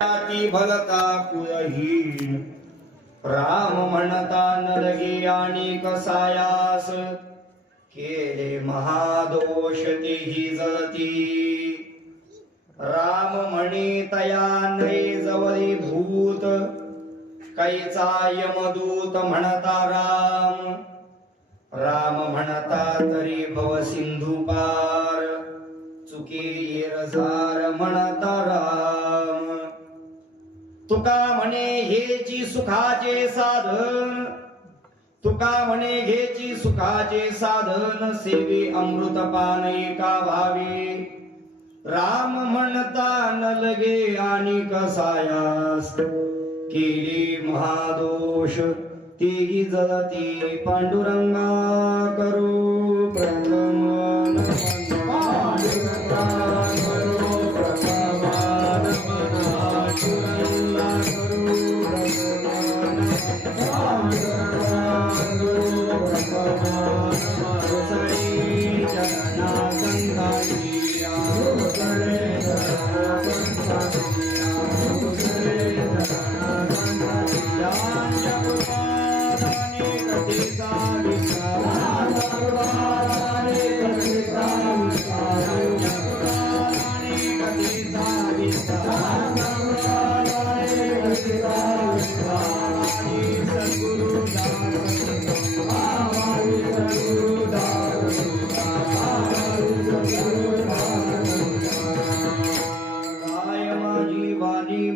ती भलता कुळहीन राम म्हणता न लगे आणि कसायास केले महादोष तेही जळती राम म्हणे तया नये जवळी भूत कैचा यमदूत म्हणता राम राम म्हणता तरी भव सिंधू पार चुके येरझार म्हणता राम तुका म्हणे हेची सुखाचे साधन तुका म्हणे घेची सुखाचे साधन सेवे अमृत पान एका भावे राम म्हणता न लगे आणि कसायास केली महादोष तेही जळती पांडुरंगा करू प्रथम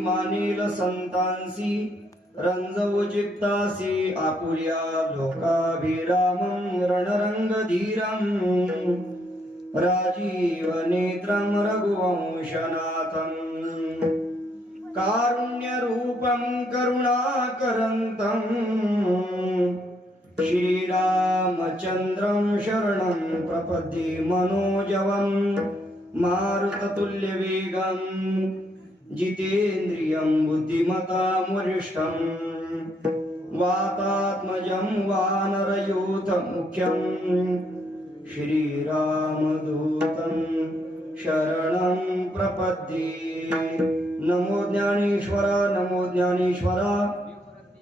मानेल संतांसी रंजव चित्तासी आपुल्या लोकाभिरामं रणरंग धीरं राजीव नेत्रं रघुवंशनाथं कारुण्य रूपं करुणाकरन्तं श्रीरामचन्द्रं शरणं प्रपद्ये मनोजवं मारुततुल्यवेगं जितेन्द्रियं बुद्धिमतां वरिष्ठं वातात्मजं वानरयूथमुख्यं श्रीरामदूतं शरणं प्रपद्ये नमो ज्ञानेश्वरा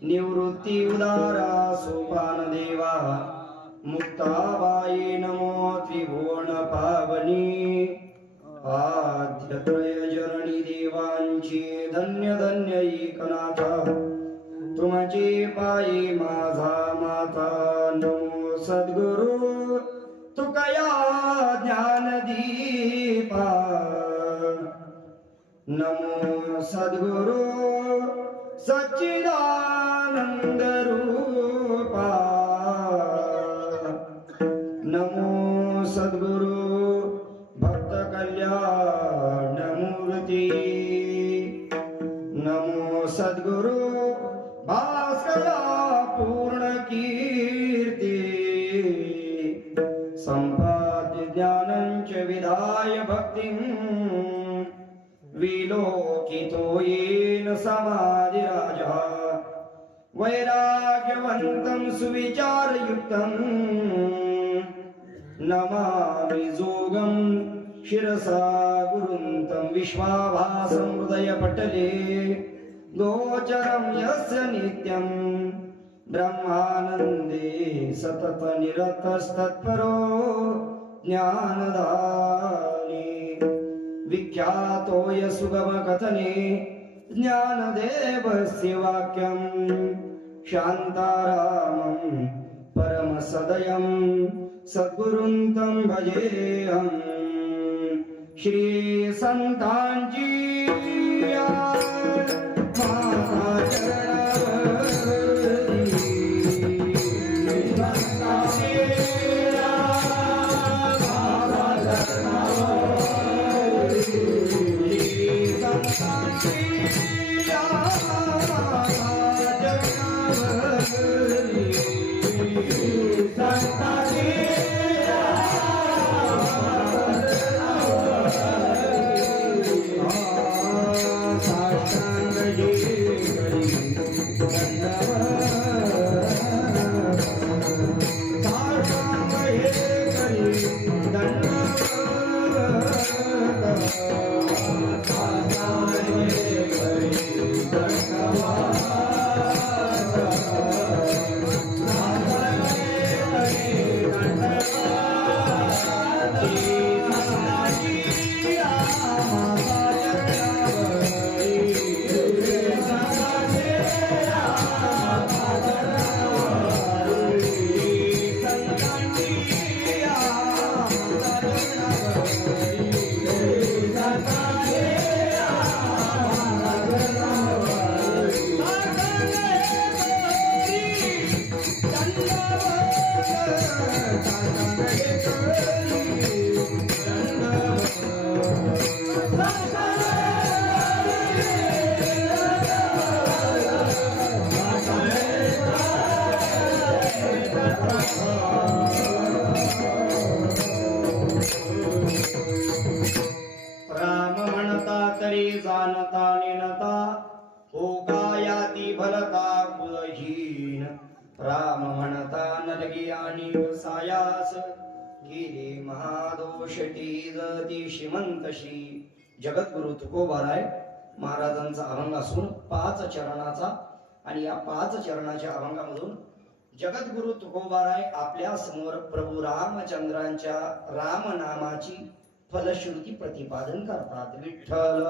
निवृत्ति उदारा सोपानदेवा मुक्ताबाई नमो त्रिभुवन पावनी आद्यत्रय जननी देवांची धन्य धन्य एकनाथ तुमचे पायी माझा माता नमो सद्गुरु तुकया ज्ञान दीपा नमो सद्गुरु सच्चिदानंद रूपा नमो सद्गुरु कल्याण मूर्ति नमो सद्गुरु भास्करा पूर्ण कीर्ति संपाद्य ज्ञानं च विधाय भक्तिं विलोकितो येन समाधिराजः वैराग्यवन्तं सुविचारयुक्तं नमामि जोगं शिरसा गुरुन्तं विश्वाभासं हृदयपटले गोचरं यस्य नित्यं ब्रह्मानन्दे सतत निरतस्तत्परो ज्ञानदाने विख्यातो सुगमकथने ज्ञानदेवस्य वाक्यं शान्तारामं परमसदयं सद्गुरुं तं भजेऽहम् श्री संतांची Hare म्हणता कुलहीन राम म्हणता नलगी आणि सायास गेली महादोष ती श्रीमंतशी. जगद्गुरु तुकोबाराय महाराजांचा अभंग असून 5 चरणाचा आणि या 5 चरणाच्या अभंगामधून जगद्गुरु तुकोबाराय आपल्या समोर प्रभू रामचंद्रांच्या रामनामाची फलश्रुती प्रतिपादन करतात. विठ्ठल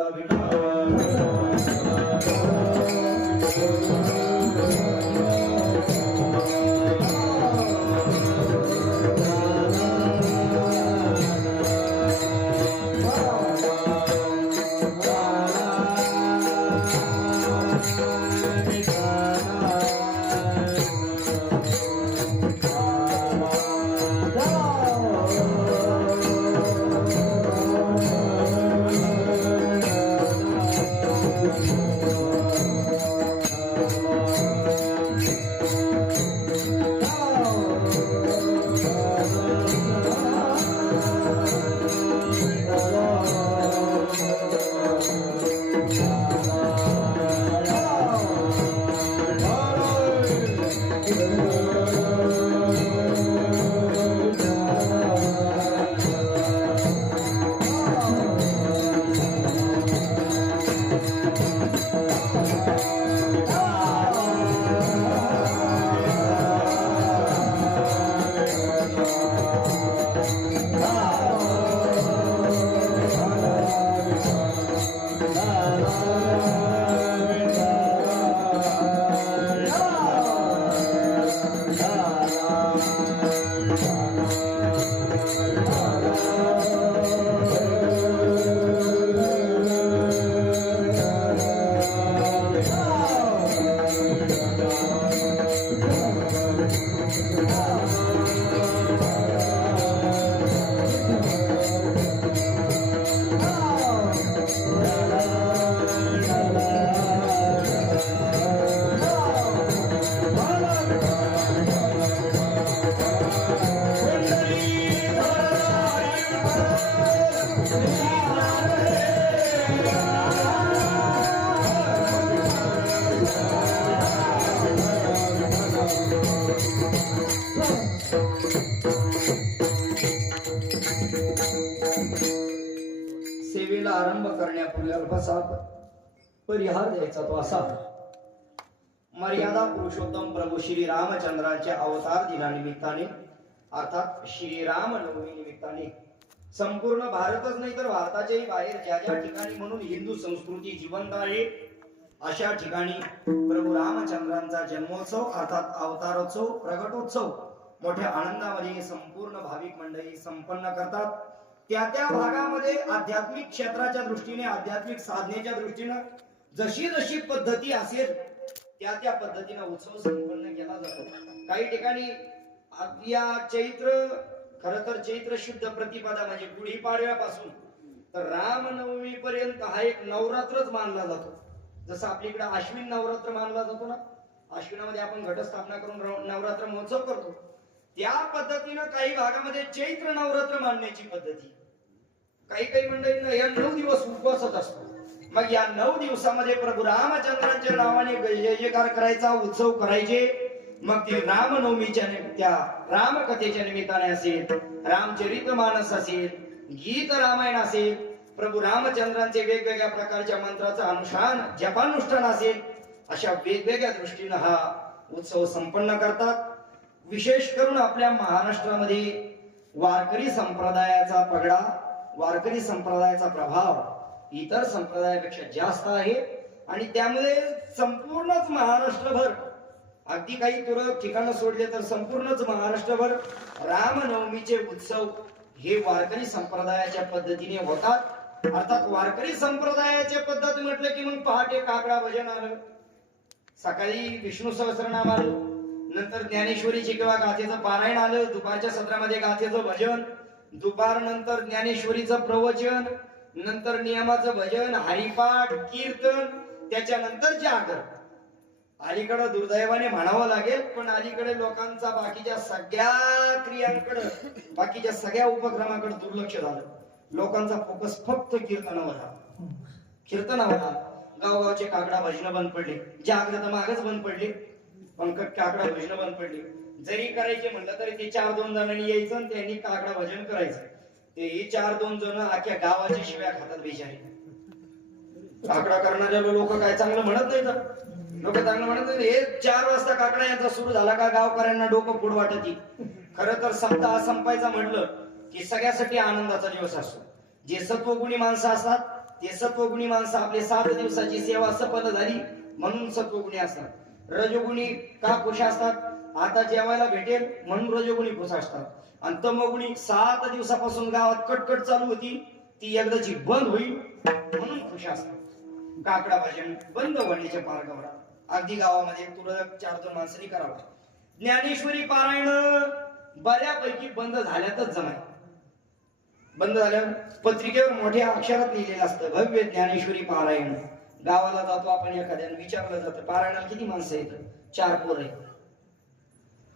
सेवेला आरंभ करण्यापूर्वी अल्पसा परिहार द्यायचा तो असा. मर्यादा पुरुषोत्तम प्रभू श्री रामचंद्रांच्या अवतार दिनानिमित्ताने अर्थात श्रीराम नवमी निमित्ताने संपूर्ण भारतच नाही तर भारताच्याही बाहेर ज्या ज्या ठिकाणी म्हणून हिंदू संस्कृती जिवंत आहे अशा ठिकाणी प्रभू रामचंद्रांचा जन्मोत्सव अर्थात अवतारोत्सव प्रगटोत्सव मोठ्या आनंदामध्ये संपूर्ण भाविक मंडळी संपन्न करतात. त्या त्या भागामध्ये आध्यात्मिक क्षेत्राच्या दृष्टीने आध्यात्मिक साधनेच्या दृष्टीने जशी जशी पद्धती असेल त्या त्या पद्धतीने उत्सव संपन्न केला जातो. काही ठिकाणी या खर तर चैत्र शुद्ध प्रतिपदा म्हणजे गुढीपाडव्यापासून तर रामनवमी पर्यंत हा एक नवरात्रच मानला जातो. जसं आपल्याकडे अश्विन नवरात्र मानला जातो ना, अश्विनामध्ये आपण घटस्थापना करून नवरात्र महोत्सव करतो, त्या पद्धतीनं काही भागामध्ये चैत्र नवरात्र मानण्याची पद्धती. काही काही मंडळींना या 9 दिवस उपवासच असतो. मग या 9 दिवसामध्ये प्रभू रामचंद्रांच्या नावाने जय जयकार करायचा, उत्सव करायचे. मग ते रामनवमीच्या त्या रामकथेच्या निमित्ताने असेल, रामचरितमानस असेल, गीत रामायण असेल, प्रभू रामचंद्रांचे वेगवेगळ्या प्रकारच्या मंत्राचं अनुष्ठान जपानुष्ठान असेल, अशा वेगवेगळ्या दृष्टीने हा उत्सव संपन्न करतात. विशेष करून आपल्या महाराष्ट्रामध्ये वारकरी संप्रदायाचा पगडा, वारकरी संप्रदायाचा प्रभाव इतर संप्रदायापेक्षा जास्त आहे आणि त्यामुळे संपूर्णच महाराष्ट्रभर अगदी काही तुरळक ठिकाणं सोडले तर संपूर्णच महाराष्ट्रभर रामनवमीचे उत्सव हे वारकरी संप्रदायाच्या पद्धतीने होतात. अर्थात वारकरी संप्रदायाच्या पद्धत म्हटलं की मग पहाटे काकडा भजन आलं, सकाळी विष्णू सहस्रनाम आलं, नंतर ज्ञानेश्वरीचे किंवा गाथेचं पारायण आलं, दुपारच्या सत्रामध्ये गाथेचं भजन, दुपार नंतर ज्ञानेश्वरीचं प्रवचन, नंतर नियमाचं भजन, हरिपाठ, कीर्तन, त्याच्यानंतर जागर. अलीकडे दुर्दैवाने म्हणावं लागेल पण अलीकडे लोकांचा बाकीच्या सगळ्या क्रियांकडे, बाकीच्या सगळ्या उपक्रमाकडे दुर्लक्ष झालं. लोकांचा फोकस फक्त कीर्तनावर आला. गावगावचे काकडा भजनं बंद पडले, जागृत मागच बंद पडले, पण काकडा भजनं बंद पडली. जरी करायचे म्हणलं तरी ते 4-2 जणांनी यायचं आणि त्यांनी काकडा भजन करायचं. ते 4-2 जण अख्ख्या गावाच्या शिव्या खातात बेचारे. काकडा करणारे लोक काय चांगलं म्हणत नाही तर लोक चांगलं म्हणत नाही. हे 4 वाजता काकडा यांचा सुरू झाला का गावकऱ्यांना डोकं पुढ वाटती. खरं तर सप्ताह संपायचा म्हटलं की सगळ्यासाठी आनंदाचा दिवस असतो. जे सत्वगुणी माणसं असतात ते सत्वगुणी माणसं आपले 7 दिवसाची सेवा सफल झाली म्हणून सत्वगुणी असतात. रजोगुणी का खुश असतात, आता जेवायला भेटेल म्हणून रजोगुणी खुश असतात. आणि तमोगुणी 7 दिवसापासून गावात कटकट चालू होती ती एकदाची बंद होईल म्हणून खुश असतात. काकडा भाजन बंद होण्याच्या मार्गावर अगदी गावामध्ये तुरळक 4-2 माणसांनी करावं. ज्ञानेश्वरी पारायण बऱ्यापैकी बंद झाल्यातच जमाय. बंद झाल्यावर पत्रिकेवर मोठ्या अक्षरात लिहिलेलं असतं भव्य ज्ञानेश्वरी पारायण. गावाला जातो आपण, एखाद्याने विचारलं जातं पारायणाला किती माणसं आहेत, 4 पोरं आहेत,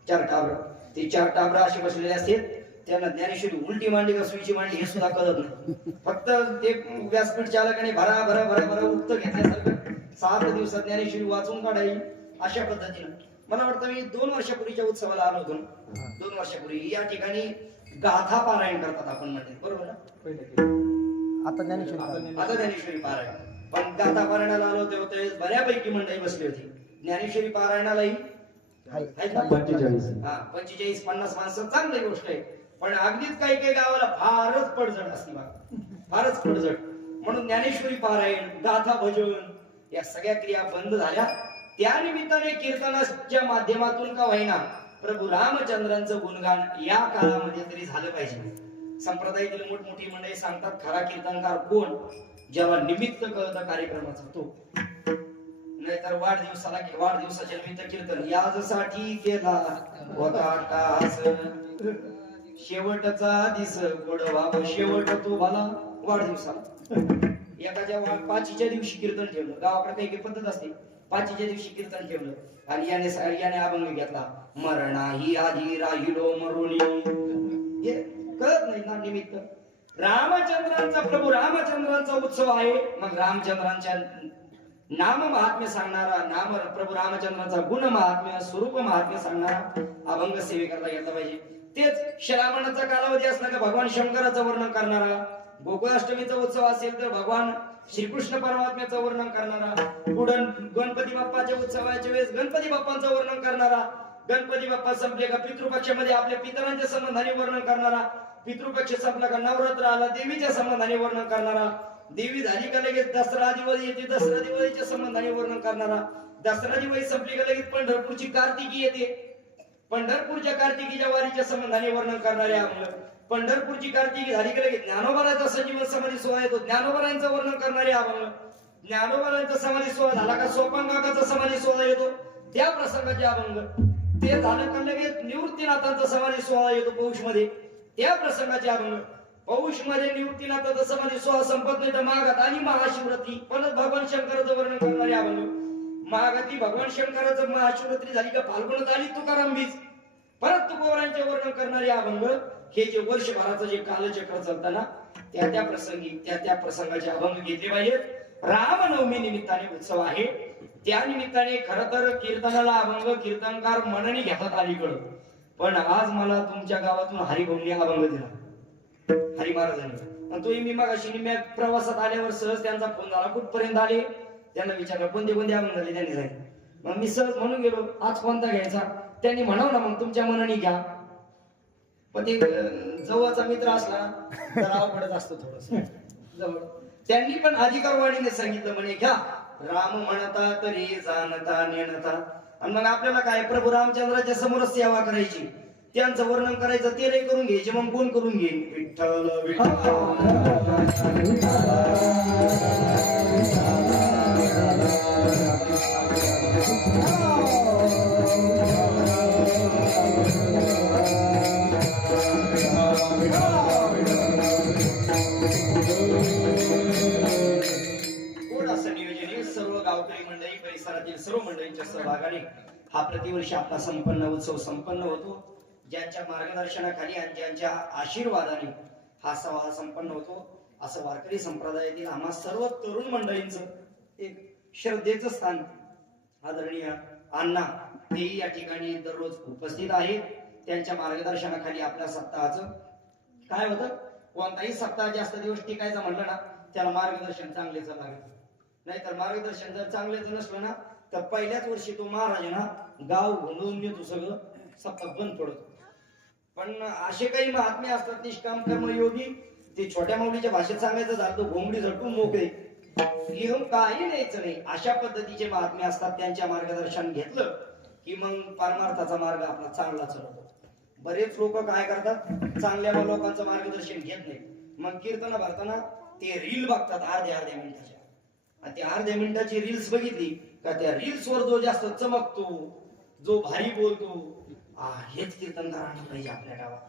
4 टाबर. ते 4 टाबर असे बसलेले असतात. त्यांना ज्ञानेश्वरी उलटी मांडली का सुईची मांडली हे सुद्धा कळत नाही. फक्त ते व्यासपीठ चालकाने भरा भरा भरा भरा उक्त घेतल्यासारखं 7 दिवसात ज्ञानेश्वरी वाचून काढावी अशा पद्धतीनं. मला वाटतं मी 2 वर्षापूर्वीच्या उत्सवाला आलो होतो. 2 वर्षापूर्वी या ठिकाणी गाथा पारायण करतात आपण म्हणते, बरोबर ना? आता ज्ञानेश्वरी पारायण. पण गाथा पारायणाला आलो होते त्यावेळेस बऱ्यापैकी मंडळी बसली होती. ज्ञानेश्वरी पारायणालाही 45-50 माणसं चांगली गोष्ट आहे. पण अगदीच काही काही गावाला फारच पडझड असते बघा, फारच पडझड. म्हणून ज्ञानेश्वरी पारायण, गाथा भजन या सगळ्या क्रिया बंद झाल्या. त्या निमित्ताने कीर्तनाच्या माध्यमातून का होईना प्रभू रामचंद्रांचं गुणगान या काळामध्ये तरी झालं पाहिजे. संप्रदायातील मोठमोठी मंडळी सांगतात खरा कीर्तनकार कोण, जेव्हा निमित्त कळतं कार्यक्रमाचं तो. नाहीतर वाढदिवसाच्या निमित्त कीर्तन याजसाठी केला होता टास, शेवटचा दिस गोडवा शेवट तो भला वाढदिवसाला. एखाद्या 5च्या दिवशी कीर्तन ठेवलं, गावाकडे काही काही पद्धत असते, 5च्या दिवशी कीर्तन ठेवलं आणि याने अभंग घेतला मरणाही आधी राहिलो मरुणी. हे कळत नाही ना निमित्त. रामचंद्रांचा प्रभू रामचंद्रांचा उत्सव आहे. मग रामचंद्रांच्या नाम महात्म्य सांगणारा, नाम प्रभू रामचंद्रांचा गुण महात्म्य, स्वरूप महात्म्य सांगणारा अभंग सेवेकरता घेतला पाहिजे. तेच श्रावणाचा कालावधी असला का भगवान शंकराचं वर्णन करणारा, गोकुळाष्टमीचा उत्सव असेल तर भगवान श्रीकृष्ण परमात्म्याचं वर्णन करणारा, पुढे गणपती बाप्पाच्या उत्सवाच्या वेळेस गणपती बाप्पांचं वर्णन करणारा, गणपती बाप्पा संपले का पितृपक्षामध्ये आपल्या पितरांच्या संबंधाने वर्णन करणारा, पितृपक्ष संपला का नवरात्र आला देवीच्या संबंधाने वर्णन करणारा, देवी झाली का लगेच दसरा दिवाळी येते दसरा दिवाळीच्या संबंधाने वर्णन करणारा, दसरा दिवाळी संपली का लगेच पंढरपूरची कार्तिकी येते, पंढरपूरच्या कार्तिकीच्या वारीच्या संबंधाने वर्णन करणारे अभंग, पंढरपूरची कार्तिकी झाली की लगेच ज्ञानोबारांचा संजीवन समाधी सोहळा येतो, ज्ञानोबारांचं वर्णन करणारे अभंग, ज्ञानोबारांचा समाधी सोहळा झाला का सोपांगाचा समाधी सोहळा येतो त्या प्रसंगाचे अभंग, ते झालं का लगेच निवृत्तीनाथांचा समाधी सोहळा येतो पौष मध्ये त्या प्रसंगाचे अभंग, पौष मध्ये निवृत्तीनाथांचा समाधी सोहळा संपत नाही तर माघात आणि महाशिवरात्री परत भगवान शंकराचं वर्णन करणारे अभंग, महागती भगवान शंकराचं महाशिवरात्री झाली का फाल्गुनात आली तुकाराम बीज परत तुकोबारांचे वर्णन करणारे अभंग. हे जे वर्षभराचं जे कालचक्र चालताना त्या प्रसंगी त्या प्रसंगाचे अभंग घेतले पाहिजेत. रामनवमी निमित्ताने उत्सव आहे, त्या निमित्ताने खरं तर कीर्तनाला अभंग कीर्तनकार मननी घेतात अलीकडं. पण आज मला तुमच्या गावातून हरिभंगी अभंग दिला हरी महाराजांनी. तो मी मगाशी प्रवासात आल्यावर सहज त्यांचा फोन झाला, कुठपर्यंत आले त्यांना विचारलं कोणते कोणते अभंग झाले, त्यांनी सांगितलं. मग मी सहज म्हणून गेलो आज कोणता घ्यायचा, त्यांनी म्हणावं ना मग तुमच्या मनाने घ्या. पण ते जवळचा मित्र असला तर अवघडच असतो थोडस जवळ. त्यांनी पण अधिकारवाणीने सांगितलं म्हणे घ्या, राम म्हणता तरी जाणता नेणता. आणि मग आपल्याला काय प्रभू रामचंद्राच्या समोरच सेवा करायची, त्यांचं वर्णन करायचं ते लय करून घ्यायचे, मग कोण करून घेईन. विठ्ठल सर्व मंडळींच्या सहभागाने हा प्रतिवर्षी आपला संपन्न उत्सव संपन्न होतो. ज्यांच्या मार्गदर्शनाखाली आणि ज्यांच्या आशीर्वादाने हा संपन्न होतो. असं वारकरी संप्रदायातील आम्हा सर्व तरुण मंडळींचं एक श्रद्धेचं स्थान आदरणीय अण्णा तेही या ठिकाणी दररोज उपस्थित आहेत. त्यांच्या मार्गदर्शनाखाली आपल्या सप्ताहाचं काय होतं, कोणताही सप्ताह जास्त दिवस टिकायचं म्हटलं ना त्याला मार्गदर्शन चांगलेच लागेल. नाहीतर मार्गदर्शन जर चांगलेच नसलं ना तर पहिल्याच वर्षी तो महाराज ना गाव घुमवून येतो, सगळं सप्ताह बंद पडतो. पण असे काही महात्मे असतात निष्काम कर्मयोगी, ते छोट्या माऊलीच्या भाषेत सांगायचं झालं तो घोंगडी झटून मोकळे, लिहून काही न्यायचं नाही, अशा पद्धतीचे महात्मे असतात. त्यांच्या मार्गदर्शन घेतलं की मग परमार्थाचा मार्ग आपला चांगला चालवतो. बरेच लोक काय करतात, चांगल्या लोकांचं मार्गदर्शन घेत नाही, मग कीर्तन भरताना ते रील बघतात अर्ध्या मिनिटाच्या, आणि त्या अर्ध्या मिनिटाची रील्स बघितली का त्या रील्स वर जो जास्त चमकतो, जो भारी बोलतो, हेच कीर्तनकारांना पाहिजे आपल्या गावात.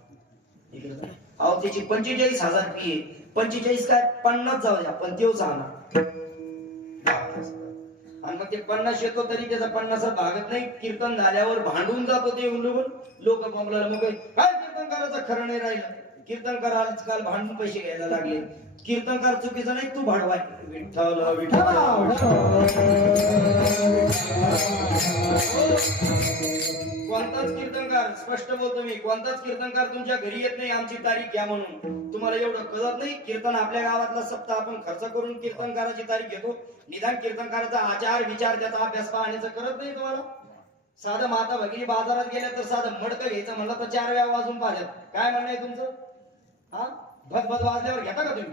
अहो त्याची 45,000 फी आहे, 45 काय 50 जाऊ द्या, पण तेच आणा. आणि मग ते 50 येतो तरी त्याचा 50 भागत नाही. कीर्तन झाल्यावर भांडून जातो ते उलगून, लोक बोंबलायला मग काय कीर्तनकाराचं खरं नाही राहिलं. कीर्तनकार आजकाल भांडून पैसे घ्यायला लागले. कीर्तनकार चुकीचा नाही, तू भाडवाय. विठ्ठल विठ्ठल. कोणताच कीर्तनकार, स्पष्ट बोलतो मी, कोणताच कीर्तनकार तुमच्या घरी येत नाही आमची तारीख घ्या म्हणून. तुम्हाला एवढं कळत नाही. कीर्तन आपल्या गावातला सप्ताह आपण खर्च करून कीर्तनकाराची तारीख घेतो. निदान कीर्तनकाराचा आचार विचार त्याचा अभ्यास पाहण्याचं करत नाही तुम्हाला. साधं माता भगिनी बाजारात गेल्या तर साधं मडकं घ्यायचं म्हणलं तर 4 वेळा वाजून पाहतात. काय म्हणणं आहे तुमचं? हा भदभद वाजल्यावर घेता का तुम्ही?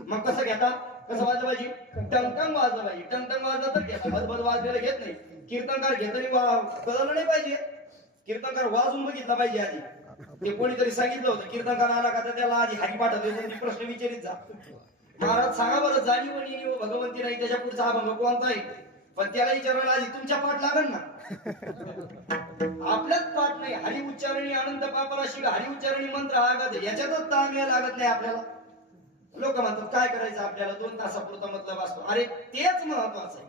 मग कसं घेता? कसं वाजलं पाहिजे? टंगटंग वाजलं पाहिजे. टंगटंग वाजलं तर घेता, भदभद वाजलेलं घेत नाही. कीर्तनकार घेतरी कळलं नाही पाहिजे, कीर्तनकार वाजून बघितला पाहिजे आधी. ते कोणीतरी सांगितलं होतं कीर्तनकार आला का तर त्याला आधी हरिपाठ होते, प्रश्न विचारित जा. महाराज सांगा बरं, जाणीवणी व भगवंती नाही त्याच्या पुढचा अभंग कोणता आहे? पण त्याला विचारायला आधी तुमच्या पाठ लागल ना. आपल्याच पाठ नाही. हरी उच्चारणी अनंत पापाला शिक, हरी उच्चारणी मंत्र आगत, याच्यातच ताळमेळ लागत नाही आपल्याला. लोक म्हणतात काय करायचं आपल्याला, 2 तासापुरता मतलब असतो. अरे तेच महत्वाचं आहे,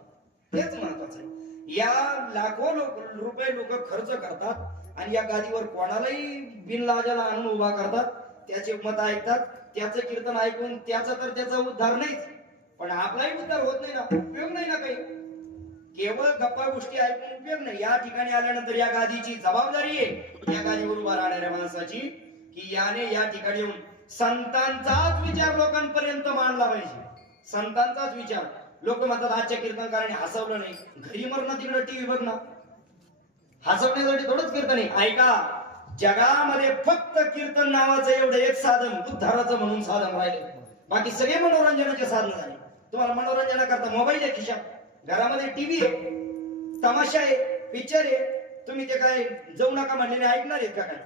तेच महत्वाचं आहे. या लाखो रुपये लोक खर्च करतात आणि या गादीवर कोणालाही बिनलाजाला आणून उभा करतात. त्याचे मत ऐकतात, त्याचं कीर्तन ऐकून त्याचा तर त्याचा उद्धार नाहीच, पण आपलाही उद्धार होत नाही ना, उपयोग नाही ना काही. केवळ गप्पा गोष्टी ऐकून उपयोग नाही. या ठिकाणी आल्यानंतर या गादीची जबाबदारी आहे, या गादीवर उभा राहणाऱ्या माणसाची, की याने या ठिकाणी येऊन संतांचाच विचार लोकांपर्यंत मांडला पाहिजे. संतांचाच विचार. लोक म्हणतात आजच्या कीर्तनकाराने हसवलं नाही. घरी मरणं तिकडे टीव्ही बघ ना. हसवण्यासाठी थोडंच कीर्तन आहे. ऐका, जगामध्ये फक्त कीर्तन नावाचं एवढं एक साधन उद्धाराचं म्हणून साधन राहिले. बाकी सगळे मनोरंजनाचे साधन झाले. तुम्हाला मनोरंजनाकरता मोबाईल आहे खिशात, घरामध्ये टीव्ही आहे, तमाशा आहे, पिक्चर आहे. तुम्ही ते काय जाऊ नका म्हणलेले ऐकणार आहेत का? काय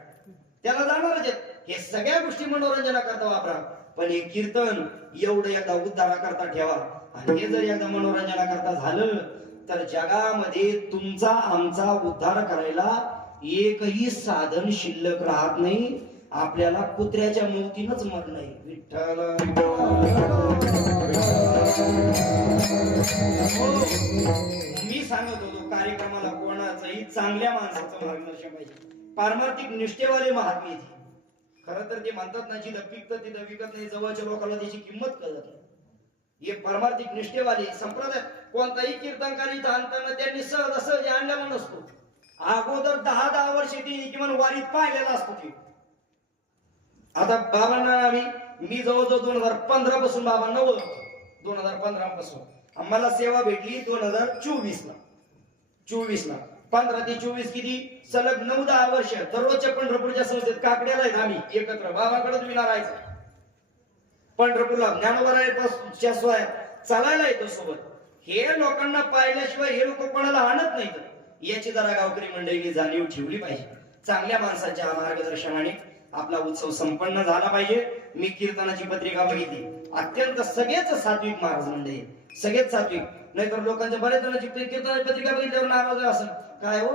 त्याला जाणारच आहेत. हे सगळ्या गोष्टी मनोरंजनाकरता वापरा, पण हे कीर्तन एवढं एकदा उद्धाराकरता ठेवा. आणि हे जर एकदा मनोरंजनाकरता झालं तर जगामध्ये तुमचा आमचा उद्धार करायला एकही साधन शिल्लक राहत नाही. आपल्याला कुत्र्याच्या मौतीनच मरण आहे. विठ्ठल मी सांगत होतो कार्यक्रमाला कोणाचंही चांगल्या माणसाचं मार्गदर्शन पाहिजे. पारमार्थिक निष्ठेवाले महात्मे. खरं तर ते म्हणतात ना, जिथं पिकतं तिथं विकत नाही, जवळच्या लोकांना त्याची किंमत कळत नाही. हे पारमार्थिक निष्ठेवाले संप्रदाय. कोणताही कीर्तनकार इथं आणताना त्यांनी सहज आणलेला नसतो. अगोदर 10 वर्ष त्यांनी किमान वारीत पाहिलेला असतो. ते आता बाबांना मी जवळजवळ 2015 पासून बाबांना ओळखतो. 2015 पासून आम्हाला सेवा भेटली 2024 ला. 15 ते 24 किती सलग 9-10 वर्ष दररोजच्या पंढरपूरच्या संस्थेत काकड्याला आहेत आम्ही एकत्र. बाबाकडेच विना राहायचं. पंढरपूरला ज्ञानोबाच्या सोया चालायला येतो सोबत. हे लोकांना पाहिल्याशिवाय हे लोक कोणाला आणत नाहीत. याची जरा गावकरी मंडळीने जाणीव ठेवली पाहिजे. चांगल्या माणसाच्या मार्गदर्शनाने आपला उत्सव संपन्न झाला पाहिजे. मी कीर्तनाची पत्रिका बघितली, अत्यंत सगळेच सात्विक महाराज मंडळी, सगळेच सात्विक. नाहीतर लोकांच्या बऱ्याच जणांची कीर्तनाची पत्रिका बघितल्यावर नाराज असं काय हो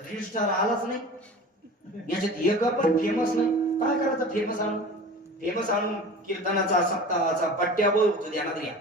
रील स्टार आलाच नाही, याच्यात एक पण फेमस नाही. काय करायचं फेमस आणून कीर्तनाचा सप्ताहाचा पट्ट्याबोळ होतो. ध्यानात घ्या.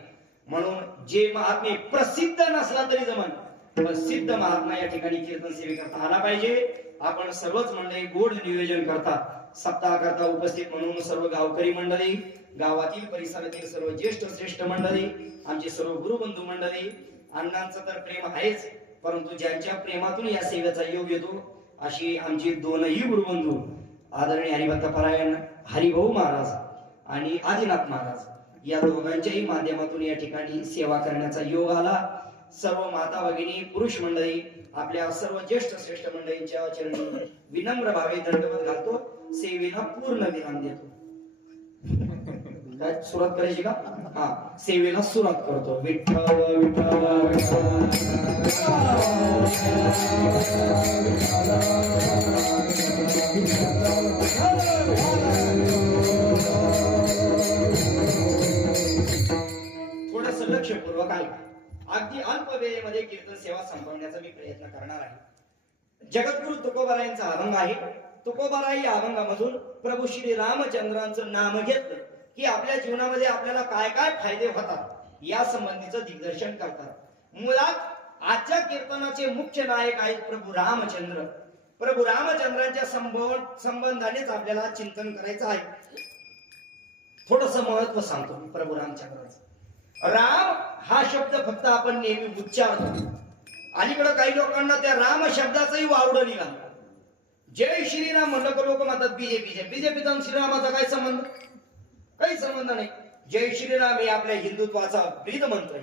म्हणून जे महात्मे प्रसिद्ध नसला तरी जमान, प्रसिद्ध महात्मा या ठिकाणी कीर्तन सेवेकरता आला पाहिजे. आपण सर्वच मंडळी गोड नियोजन करता सप्ताह करता उपस्थित म्हणून सर्व गावकरी मंडळी, गावातील परिसरातील सर्व ज्येष्ठ श्रेष्ठ मंडळी, आमचे सर्व गुरुबंधू मंडळी अण्णांचं तर प्रेम आहेच, परंतु ज्यांच्या प्रेमातून या सेवेचा योग येतो अशी आमची दोनही गुरुबंधू आदरणीय हरिभक्तपरायण हरिभाऊ महाराज आणि आदिनाथ महाराज या दोघांच्याही माध्यमातून या ठिकाणी सेवा करण्याचा योग आला. सर्व माता भगिनी पुरुष मंडळी आपल्या सर्व ज्येष्ठ श्रेष्ठ मंडळींच्या चरणी विनम्र भावे दंडवत घालतो. सेवेला पूर्ण विराम देतो. काय सुरुवात करायची का? हा, सेवेला सुरुवात करतो. विठ्ठल विठ्ठल थोडस लक्षपूर्वक ऐका. अगदी अल्प वेळेमध्ये कीर्तन सेवा संपवण्याचा मी प्रयत्न करणार आहे. जगद्गुरु तुकोबारायांचा अभंग आहे. तुकोबाराई या अभंगामधून प्रभू श्री रामचंद्रांचं नाम घेतलं की आपल्या जीवनामध्ये आपल्याला काय काय फायदे होतात या संबंधीचं दिग्दर्शन करतात. मुळात आजच्या कीर्तनाचे मुख्य नायक आहेत प्रभू रामचंद्र. प्रभू रामचंद्रांच्या संबंधानेच आपल्याला चिंतन करायचं आहे. थोडस महत्व सांगतो प्रभू रामचंद्रांचं. राम हा शब्द फक्त आपण नेहमी उच्चारतो. अलीकडे काही लोकांना त्या राम शब्दाचंही वावडं निघालं. जय श्रीराम म्हणलं तर लोक म्हणतात बीजेपीचा आणि श्रीरामाचा काय संबंध? काही संबंध नाही. जय श्रीराम हे आपल्या हिंदुत्वाचा ब्रीद मंत्र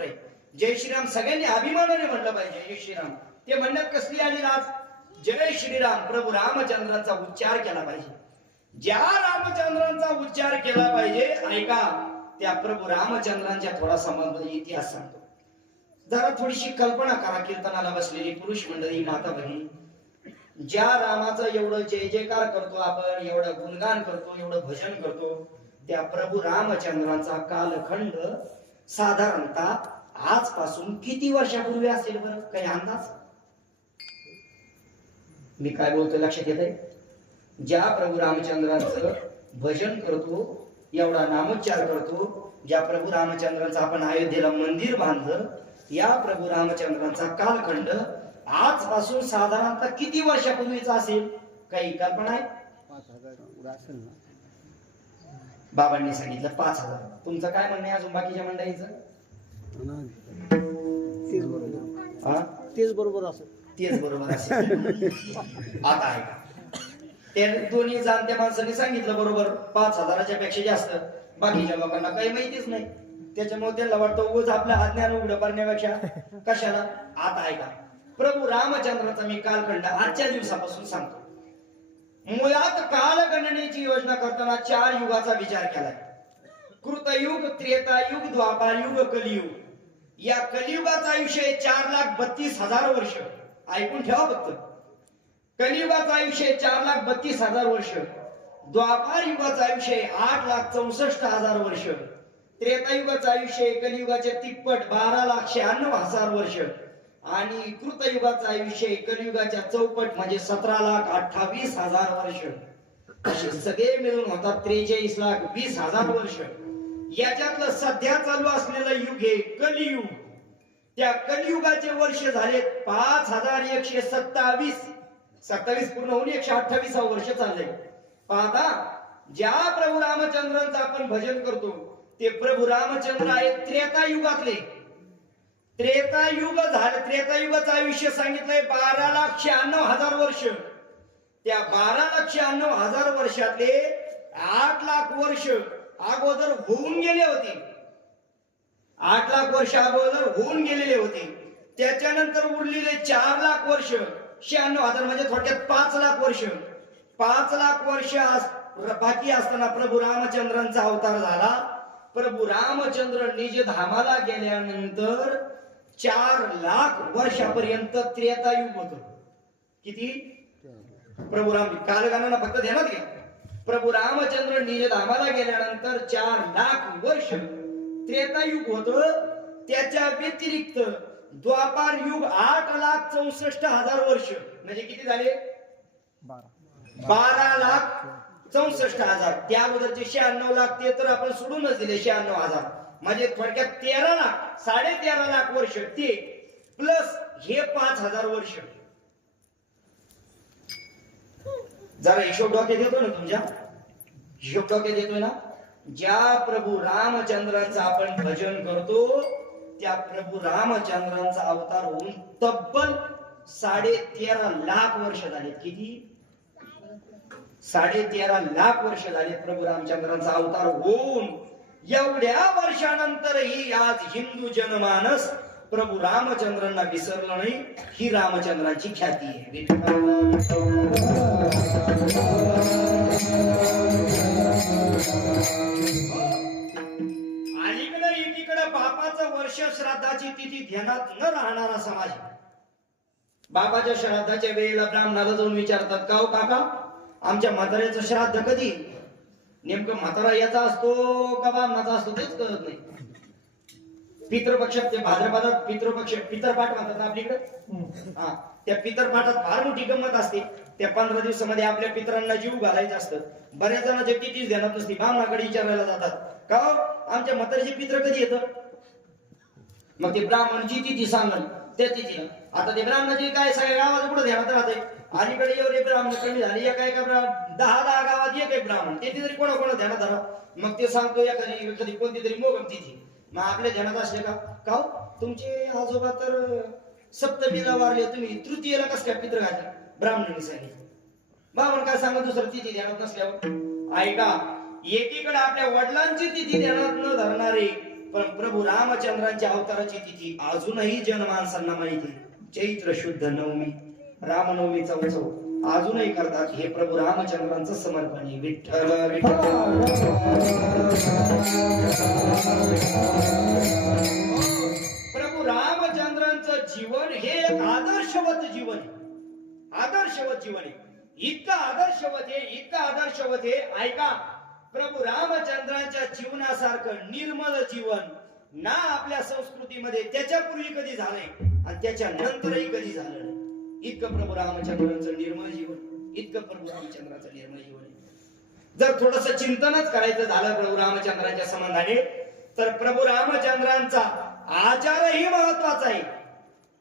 आहे. जय श्रीराम सगळ्यांनी अभिमानाने म्हणलं पाहिजे. जय श्रीराम ते म्हणण्यात कसली आली लाज? जय श्रीराम प्रभू रामचंद्रांचा उच्चार केला पाहिजे. ज्या रामचंद्रांचा उच्चार केला पाहिजे, ऐका, त्या प्रभू रामचंद्रांच्या थोडा संबंध इतिहास सांगतो. जरा थोडीशी कल्पना करा. कीर्तनाला बसलेली पुरुष मंडळी, माता भगिनी, ज्या रामाचं एवढं जय जयकार करतो आपण, एवढं गुणगान करतो, एवढं भजन करतो, त्या प्रभू रामचंद्रांचा कालखंड साधारणतः आजपासून किती वर्षापूर्वी असेल बरं? काही अंदाज? मी काय बोलतोय लक्षात येत आहे? ज्या प्रभू रामचंद्रांचं भजन करतो, एवढा नामोच्चार करतो, ज्या प्रभू रामचंद्रांचं आपण अयोध्येला मंदिर बांधलं, या प्रभू रामचंद्रांचा कालखंड आजपासून साधारणतः किती वर्षापूर्वीचा असेल? काही कल्पना आहे? 5000 असेल ना. बाबांनी सांगितलं 5000. तुमचं काय म्हणणं आहे अजून बाकीच्या मंडळीचं? तेच बरोबर. हा, तेच बरोबर असेल. तेच बरोबर असेल. आता आहे का? ते दोन्ही जाणत्या माणसांनी सांगितलं बरोबर 5000च्या पेक्षा जास्त. बाकीच्या लोकांना काही माहितीच नाही. त्याच्यामुळे त्यांना वाटतं उगाच आपल्या अज्ञान उघडं करण्यापेक्षा कशाला. आता आहे का? प्रभू रामचंद्राचा मी कालखंड आजच्या दिवसापासून सांगतो. मुळात कालगणनेची योजना करताना 4 युगाचा विचार केलाय. कृतयुग, त्रेतायुग, द्वापारयुग, कलियुग. या कलियुगाचं आयुष्य 4,32,000 वर्ष. ऐकून ठेवा फक्त. कलियुगाचं आयुष्य 4,32,000 वर्ष. द्वापार युगाचं आयुष्य 8,64,000 वर्ष. त्रेतायुगाचं आयुष्य कलियुगाचे तिप्पट 12,96,000 वर्ष. आणि कृतयुगाचं आयुष्य कलियुगाच्या चौपट म्हणजे 17,28,000 वर्ष. असे सगळे मिळून होतात 43,20,000 वर्ष. याच्यातलं सध्या चालू असलेलं युग हे कलियुग. त्या कलियुगाचे वर्ष झालेत 5,127. 27 पूर्ण होऊन 128 वर्ष चाललंय. पाहता, ज्या प्रभू रामचंद्रांचं आपण भजन करतो ते प्रभू रामचंद्र आहेत त्रेतायुगातले. त्रेतायुग झालं. त्रेतायुगाचं आयुष्य सांगितलंय 12,96,000 वर्ष. त्या 12,96,000 वर्षातले 8 लाख वर्ष अगोदर होऊन गेले होते. 8 लाख वर्ष अगोदर होऊन गेलेले होते. त्याच्यानंतर उरलेले 4 लाख वर्ष 96,000 म्हणजे थोडक्यात 5 लाख वर्ष. 5 लाख वर्ष बाकी असताना प्रभू रामचंद्रांचा अवतार झाला. प्रभू रामचंद्र निज धामाला गेल्यानंतर 4 लाख वर्षापर्यंत त्रेतायुग होत. किती? प्रभू राम कालगणना फक्त ध्यानात घ्या. प्रभू रामचंद्र निज धामाला गेल्यानंतर 4 लाख वर्ष त्रेतायुग होत. त्याच्या व्यतिरिक्त द्वापार युग 8,64,000 वर्ष म्हणजे किती झाले? 12,64,000. त्या अगोदरचे 96 लाख ते तर आपण सोडूनच दिले. 96,000 म्हणजे थोडक्यात 13 लाख 13.5 लाख वर्ष ते प्लस हे 5,000 वर्ष. जरा हिशोब डोक्यात येतो ना तुमच्या? हिशोब डोक्यात येतोय ना? ज्या प्रभू रामचंद्रांचं आपण भजन करतो त्या प्रभू रामचंद्रांचा अवतार होऊन तब्बल 13.5 लाख वर्ष झाले. किती? 13.5 लाख वर्ष झाले प्रभू रामचंद्रांचा अवतार होऊन. एवढ्या वर्षानंतरही आज हिंदू जनमानस प्रभू रामचंद्रांना विसरलं नाही. ही रामचंद्रांची ख्याती आहे. अलीकडे एकीकडे बापाचं वर्ष श्राद्धाची तिथी ध्यानात न राहणारा समाज. बापाच्या श्राद्धाच्या वेळेला ब्राह्मणाला जाऊन विचारतात, का हो काका आमच्या म्हाताऱ्याचं श्राद्ध कधी? नेमकं म्हातारा याचा असतो का ब्राह्मणाचा असतो तेच कळत नाही. पितृपक्षात ते भाद्रपदात पितरपाठ म्हणतात ना आपल्याकडे. हा, त्या पितरपाठात फार मोठी गंमत असते. त्या 15 दिवसामध्ये आपल्या पितरांना जीव घालायचं असतं. बऱ्याच जणांच्या तिथीच ध्यानात नसते. ब्राह्मणाकडे विचारायला जातात, का हो आमच्या म्हाताऱ्याचे पित्र कधी येतं? मग ते ब्राह्मणची तिथी सांगल त्या तिथीला. आता ते ब्राह्मणाची काय सगळ्या गावात कुठं ध्यानात राहते. अलीकडे एवढे ब्राह्मण कमी झाले. एका 10 गावात एक ब्राह्मण ते तरी कोणा ध्यानात धरा. मग ते सांगतो एखादी कोणती तरी मोगम तिथी. मग आपल्या ध्यानात असले का हो तुमचे आजोबा तर सप्तमीला वारले, तुम्ही तृतीयेला कस काय पित्र घातले? ब्राह्मणांनी सांगितलं. ब्राह्मण काय सांगत दुसरं तिथी ध्यानात नसल्यावर. ऐका, एकीकडे आपल्या वडिलांची तिथी ध्यानात न धरणारे पण प्रभू रामचंद्रांच्या अवताराची तिथी अजूनही जनमानसांना माहिती. चैत्र शुद्ध नवमी रामनवमीचा उत्सव अजूनही करतात. हे प्रभू रामचंद्रांचं समर्पण आहे. विठ्ठल प्रभू रामचंद्रांचं जीवन हे एक आदर्शवत जीवन आहे. आदर्शवत जीवन आहे. इतकं आदर्शवत आहे. ऐका, प्रभू रामचंद्रांच्या जीवनासारखं निर्मल जीवन ना आपल्या संस्कृतीमध्ये त्याच्यापूर्वी कधी झालंय आणि त्याच्या नंतरही कधी झालं नाही. इतकं प्रभू रामचंद्रांचं निर्मळ जीवन, इतकं प्रभू रामचंद्रांचं निर्मळ जीवन आहे. जर थोडस चिंतनच करायचं झालं प्रभू रामचंद्रांच्या संबंधाने तर प्रभू रामचंद्रांचा आचारही महत्वाचा आहे.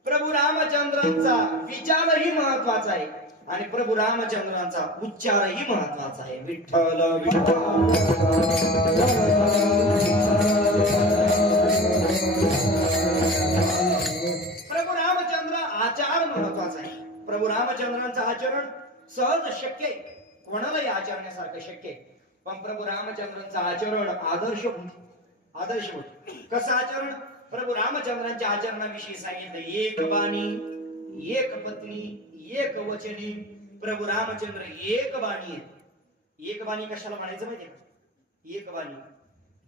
प्रभू रामचंद्रांचा विचारही महत्वाचा आहे आणि प्रभू रामचंद्रांचा उच्चारही महत्वाचा आहे. विठ्ठल विठ्ठल. प्रभू रामचंद्र आचार महत्वाचा आहे. प्रभू रामचंद्रांचं आचरण सहज शक्य आहे, कोणालाही आचरण्यासारखं शक्य आहे. पण प्रभू रामचंद्रांचं आचरण आदर्श होते. कसं आचरण? प्रभू रामचंद्रांच्या आचरणाविषयी सांगितलं, एक बाणी एक पत्नी एक वचनी. प्रभू रामचंद्र एक बाणी आहेत. एक बाणी कशाला म्हणायचं माहितीये का? एक बाणी.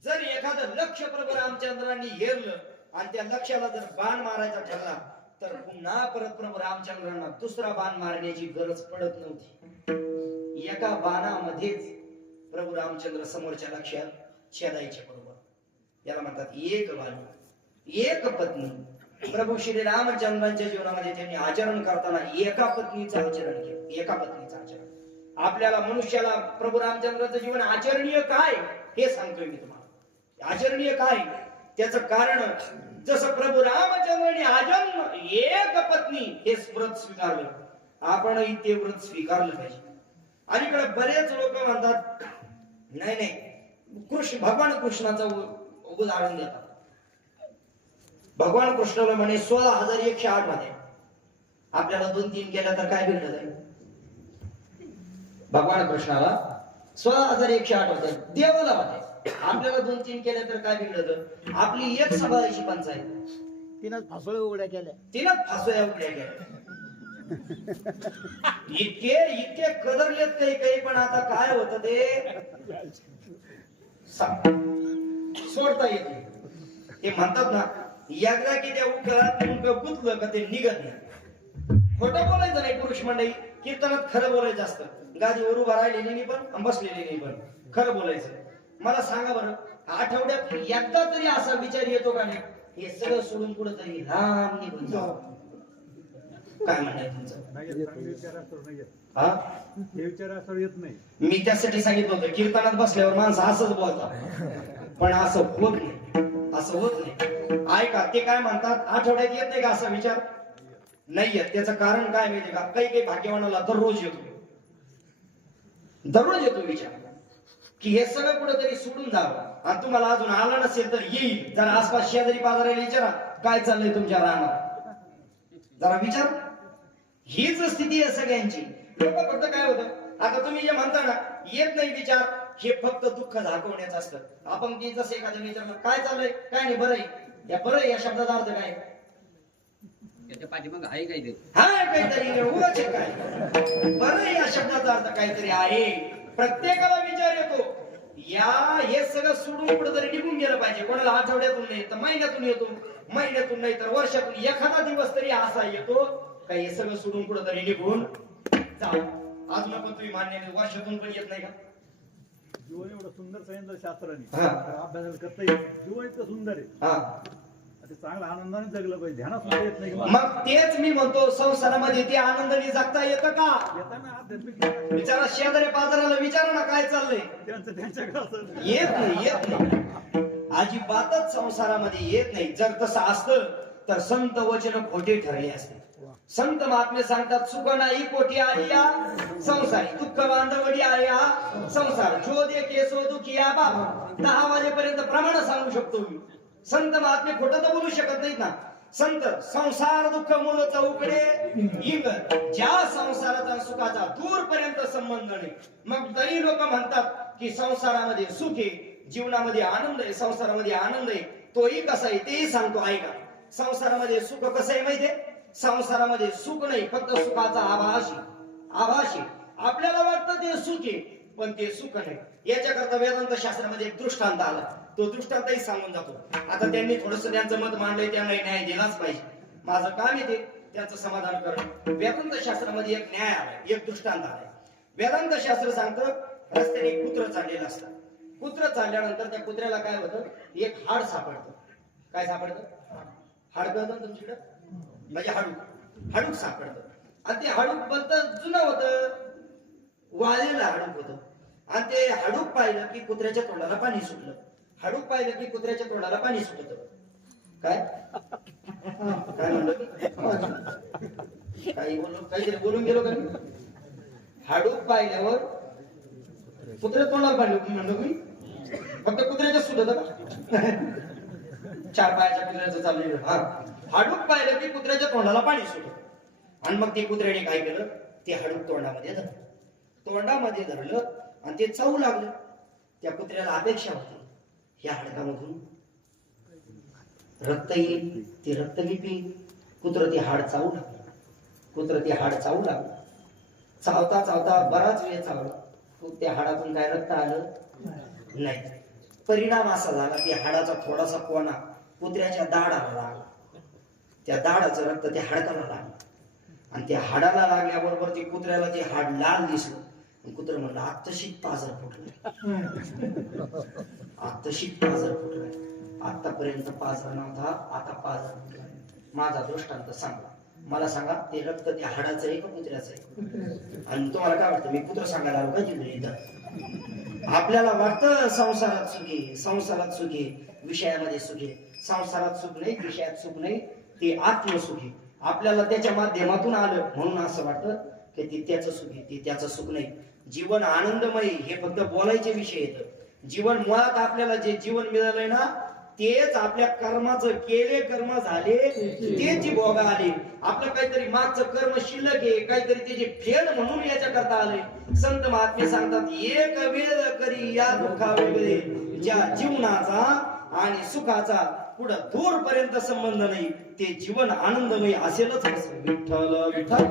जर एखादं लक्ष प्रभू रामचंद्रांनी हेरलं आणि त्या लक्ष्याला जर बाण मारायचा ठरला तर पुन्हा परत प्रभू रामचंद्रांना दुसरा बाण मारण्याची गरज पडत नव्हती. एका बाणामध्येच प्रभू रामचंद्र समोरच्या लक्ष्यात छेदायचे. बरोबर, याला म्हणतात एक बाणी एक पत्नी. प्रभू श्री रामचंद्रांच्या जीवनामध्ये त्यांनी आचरण करताना एका पत्नीचं आचरण केलं. एका पत्नीचं आचरण. आपल्याला मनुष्याला प्रभू रामचंद्राचं जीवन आचरणीय काय हे सांगतोय मी तुम्हाला. आचरणीय काय त्याचं कारण, जसं प्रभू रामचंद्रांनी आजन्म एक पत्नी हे व्रत स्वीकारलं, आपणही ते व्रत स्वीकारलं पाहिजे. अलीकडे बरेच लोक म्हणतात नाही भगवान कृष्णाचं उदाहरण देतात. भगवान कृष्णाला म्हणे 16,108 मध्ये आपल्याला 2-3 केल्या तर काय बिघडत आहे? भगवान कृष्णाला 16,108 होते, देवाला होते. आपल्याला 2-3 केल्या तर काय बिघडत? आपली एक सभाची पंचायत. तिनंच फासोळ्या उघड्या केल्या. इतके कदरलेत काही पण आता काय होत ते सोडता येते. ते म्हणतात ना, एकदा की त्या उकळात गुंतलं का ते निघत नाही. खोटं बोलायचं नाही पुरुष मंडळी. कीर्तनात खरं बोलायचं असतं. गादीवर उभा राहिलेली पण बसलेली पण खरं बोलायचं. मला सांगा बरं, आठवड्यात एकदा तरी असा विचार येतो का नाही, हे सगळं सोडून कुठं तरी लांब निघून जावं? काय म्हणायचं तुमचं? येत नाही. मी त्यासाठी सांगितलं होतं, कीर्तनात बसल्यावर माणसं असंच बोलतात, पण असं होत नाही. असं होत नाही. ऐका, ते काय म्हणतात, आठवड्यात येत नाही का असा विचार? नाही येत. त्याचं कारण काय माहिती का? काही भाग्यवानाला दररोज येतो विचार की हे सगळं कुठेतरी सोडून जावं. आणि तुम्हाला अजून आला नसेल तर येईल. जर आसपास शेजारी पाजाराला विचारा, काय चाललंय तुमच्या रानात? जरा विचार. हीच स्थिती आहे सगळ्यांची. लोक फक्त काय होतं, आता तुम्ही जे म्हणता ना येत नाही विचार, हे फक्त दुःख झाकवण्याचं असतं. आपण की जसं एखादं विचारलं काय चाललंय, काय नाही बरं आहे, या बरं आहे या शब्दाचा अर्थ काय? त्याच्या पाठीमाग आहे काही ते. हा काहीतरी उगाच आहे काय, बरं आहे या शब्दाचा अर्थ काहीतरी आहे. प्रत्येकाला विचार येतो. या हे सगळं सोडून कुठेतरी निघून गेलं पाहिजे. कोणाला आठवड्यातून नाही तर महिन्यातून येतो, महिन्यातून नाही तर वर्षातून एखादा दिवस तरी असा येतो का हे सगळं सोडून कुठेतरी निघून जाऊ. अजून पण तुम्ही मान्य नाही, वर्षातून पण येत नाही का? जीवन एवढं सुंदर सांगितलं शास्त्राने, हा. अभ्यास करता येईल. जीवन इतकं सुंदर आहे, हा ते चांगलं आनंदाने जगलं पाहिजे. ध्यानात सुद्धा येत नाही. मग तेच मी म्हणतो, संसारामध्ये ते आनंदाने जगता येतं का? येताना आध्यात्मिक विचारा शेजारी पाजाराला विचारा ना काय चाललंय. त्यांच्याकडे असं येत नाही, येत नाही, अजिबातच संसारामध्ये येत नाही. जर तसं असतं तर संत वचन खोटे ठरले असते. संत महात्मे सांगतात सुख नाही कोठी आलिया संसारी, दुःख बांधवडी आया संसार, जो दे केसो दुखिया बाप. 10 वाजेपर्यंत प्रमाण सांगू शकतो मी. संत महात्मे खोटं तर बोलू शकत नाहीत ना. संत संसार दुःख मूळ चौकडे इंग, ज्या संसाराचा सुखाचा दूरपर्यंत संबंध नाही. मग तरी लोक म्हणतात की संसारामध्ये सुख आहे, जीवनामध्ये आनंद आहे, संसारामध्ये आनंद आहे. तोही कसा आहे तेही सांगतो ऐका. संसारामध्ये सुख कसं आहे माहितीये? संसारामध्ये सुख नाही, फक्त सुखाचा आभासी. आभासी आपल्याला वाटतं ते सुख आहे पण ते सुख नाही. याच्याकरता वेदांत शास्त्रामध्ये एक दृष्टांत आला, तो दृष्टांतही सांगून जातो. आता त्यांनी थोडस त्यांचं मत मांडलंय, त्यांना न्याय दिलाच पाहिजे. माझं काम आहे ते त्यांचं समाधान करणं. वेदांत शास्त्रामध्ये एक न्याय आलाय, एक दृष्टांत आलाय. वेदांत शास्त्र सांगतं रस्त्याने एक कुत्र चाललेलं असतं. कुत्र चालल्यानंतर त्या कुत्र्याला काय होतं, एक हाड सापडतं. काय सापडतं? हाड कळतं तुमच्याकडे, म्हणजे हाडूक सापडतं. आणि ते हाडूक बनतं जुनं होतं, वाळलेलं हाडूक होतं. आणि ते हाडूक पाहिलं की कुत्र्याच्या तोंडाला पाणी सुटलं. हाडूक पाहिलं की कुत्र्याच्या तोंडाला पाणी सुटत. काय काय म्हणलं, काही बोललो, काहीतरी बोलून गेलो का? हाडूक पाहिल्यावर कुत्र्या तोंडाला पाणी म्हणलो मी, फक्त कुत्र्याच्या सुटत का? 4 पायाच्या कुत्र्याचं चाललेलं. हा, हाडूक पाहिलं की कुत्र्याच्या तोंडाला पाणी सुटलं. आणि मग ते कुत्र्याने काय केलं, ते हाडूक तोंडामध्ये धरलं. तोंडामध्ये धरलं आणि ते चावू लागलं. त्या कुत्र्याला अपेक्षा होती या हाडकामधून रक्त येईल, ते रक्त मी पिईल. कुत्र ते हाड चावू लागलं. कुत्र ते हाड चावू लागलं. चावता चावता बराच वेळ चावला. त्या हाडातून काय रक्त आलं नाही. परिणाम असा झाला की हाडाचा थोडासा कोणा कुत्र्याच्या दाढाला लागला. त्या दाढाचं रक्त त्या हाडकाला लागलं. आणि त्या हाडाला लागल्याबरोबर ते कुत्र्याला ते हाड लाल दिसलं. कुत्र म्हणलं आत्ताशीच पाजर फुटलं, आत्ताशीच पाजर फुटलाय. आतापर्यंत पाजर नव्हता, आता पाजर फुटलाय. माझा दृष्टांत सांगा. मला सांगा ते रक्त त्या हाडाचं आहे का कुत्र्याचं आहे? आणि तुम्हाला काय वाटतं, मी कुत्र सांगायला आलो का तिथे इथं? आपल्याला वाटतं संसारात सुखी, संसारात सुखी, विषयामध्ये सुखी. संसारात सुख नाही, विषयात सुख नाही, ते आत्मसुखी. आपल्याला त्याच्या माध्यमातून आलं म्हणून असं वाटतं की ते त्याचं सुख आहे, ते त्याचं सुख नाही. जीवन आनंदमय हे फक्त बोलायचे विषय येतं. जीवन मुळात आपल्याला जे जीवन मिळालंय ना, तेच आपल्या कर्माचं केले कर्म झाले, तेच जी भोग आले. आपलं काहीतरी मागचं कर्म शिल्लक आहे, काहीतरी त्याची फेड म्हणून याच्या करता आले. संत महात्मे सांगतात एक वेळ करी या दुःखा वेगळे, ज्या जीवनाचा आणि सुखाचा पुढं दूरपर्यंत संबंध नाही, ते जीवन आनंदमय असेलच. विठ्ठल विठ्ठल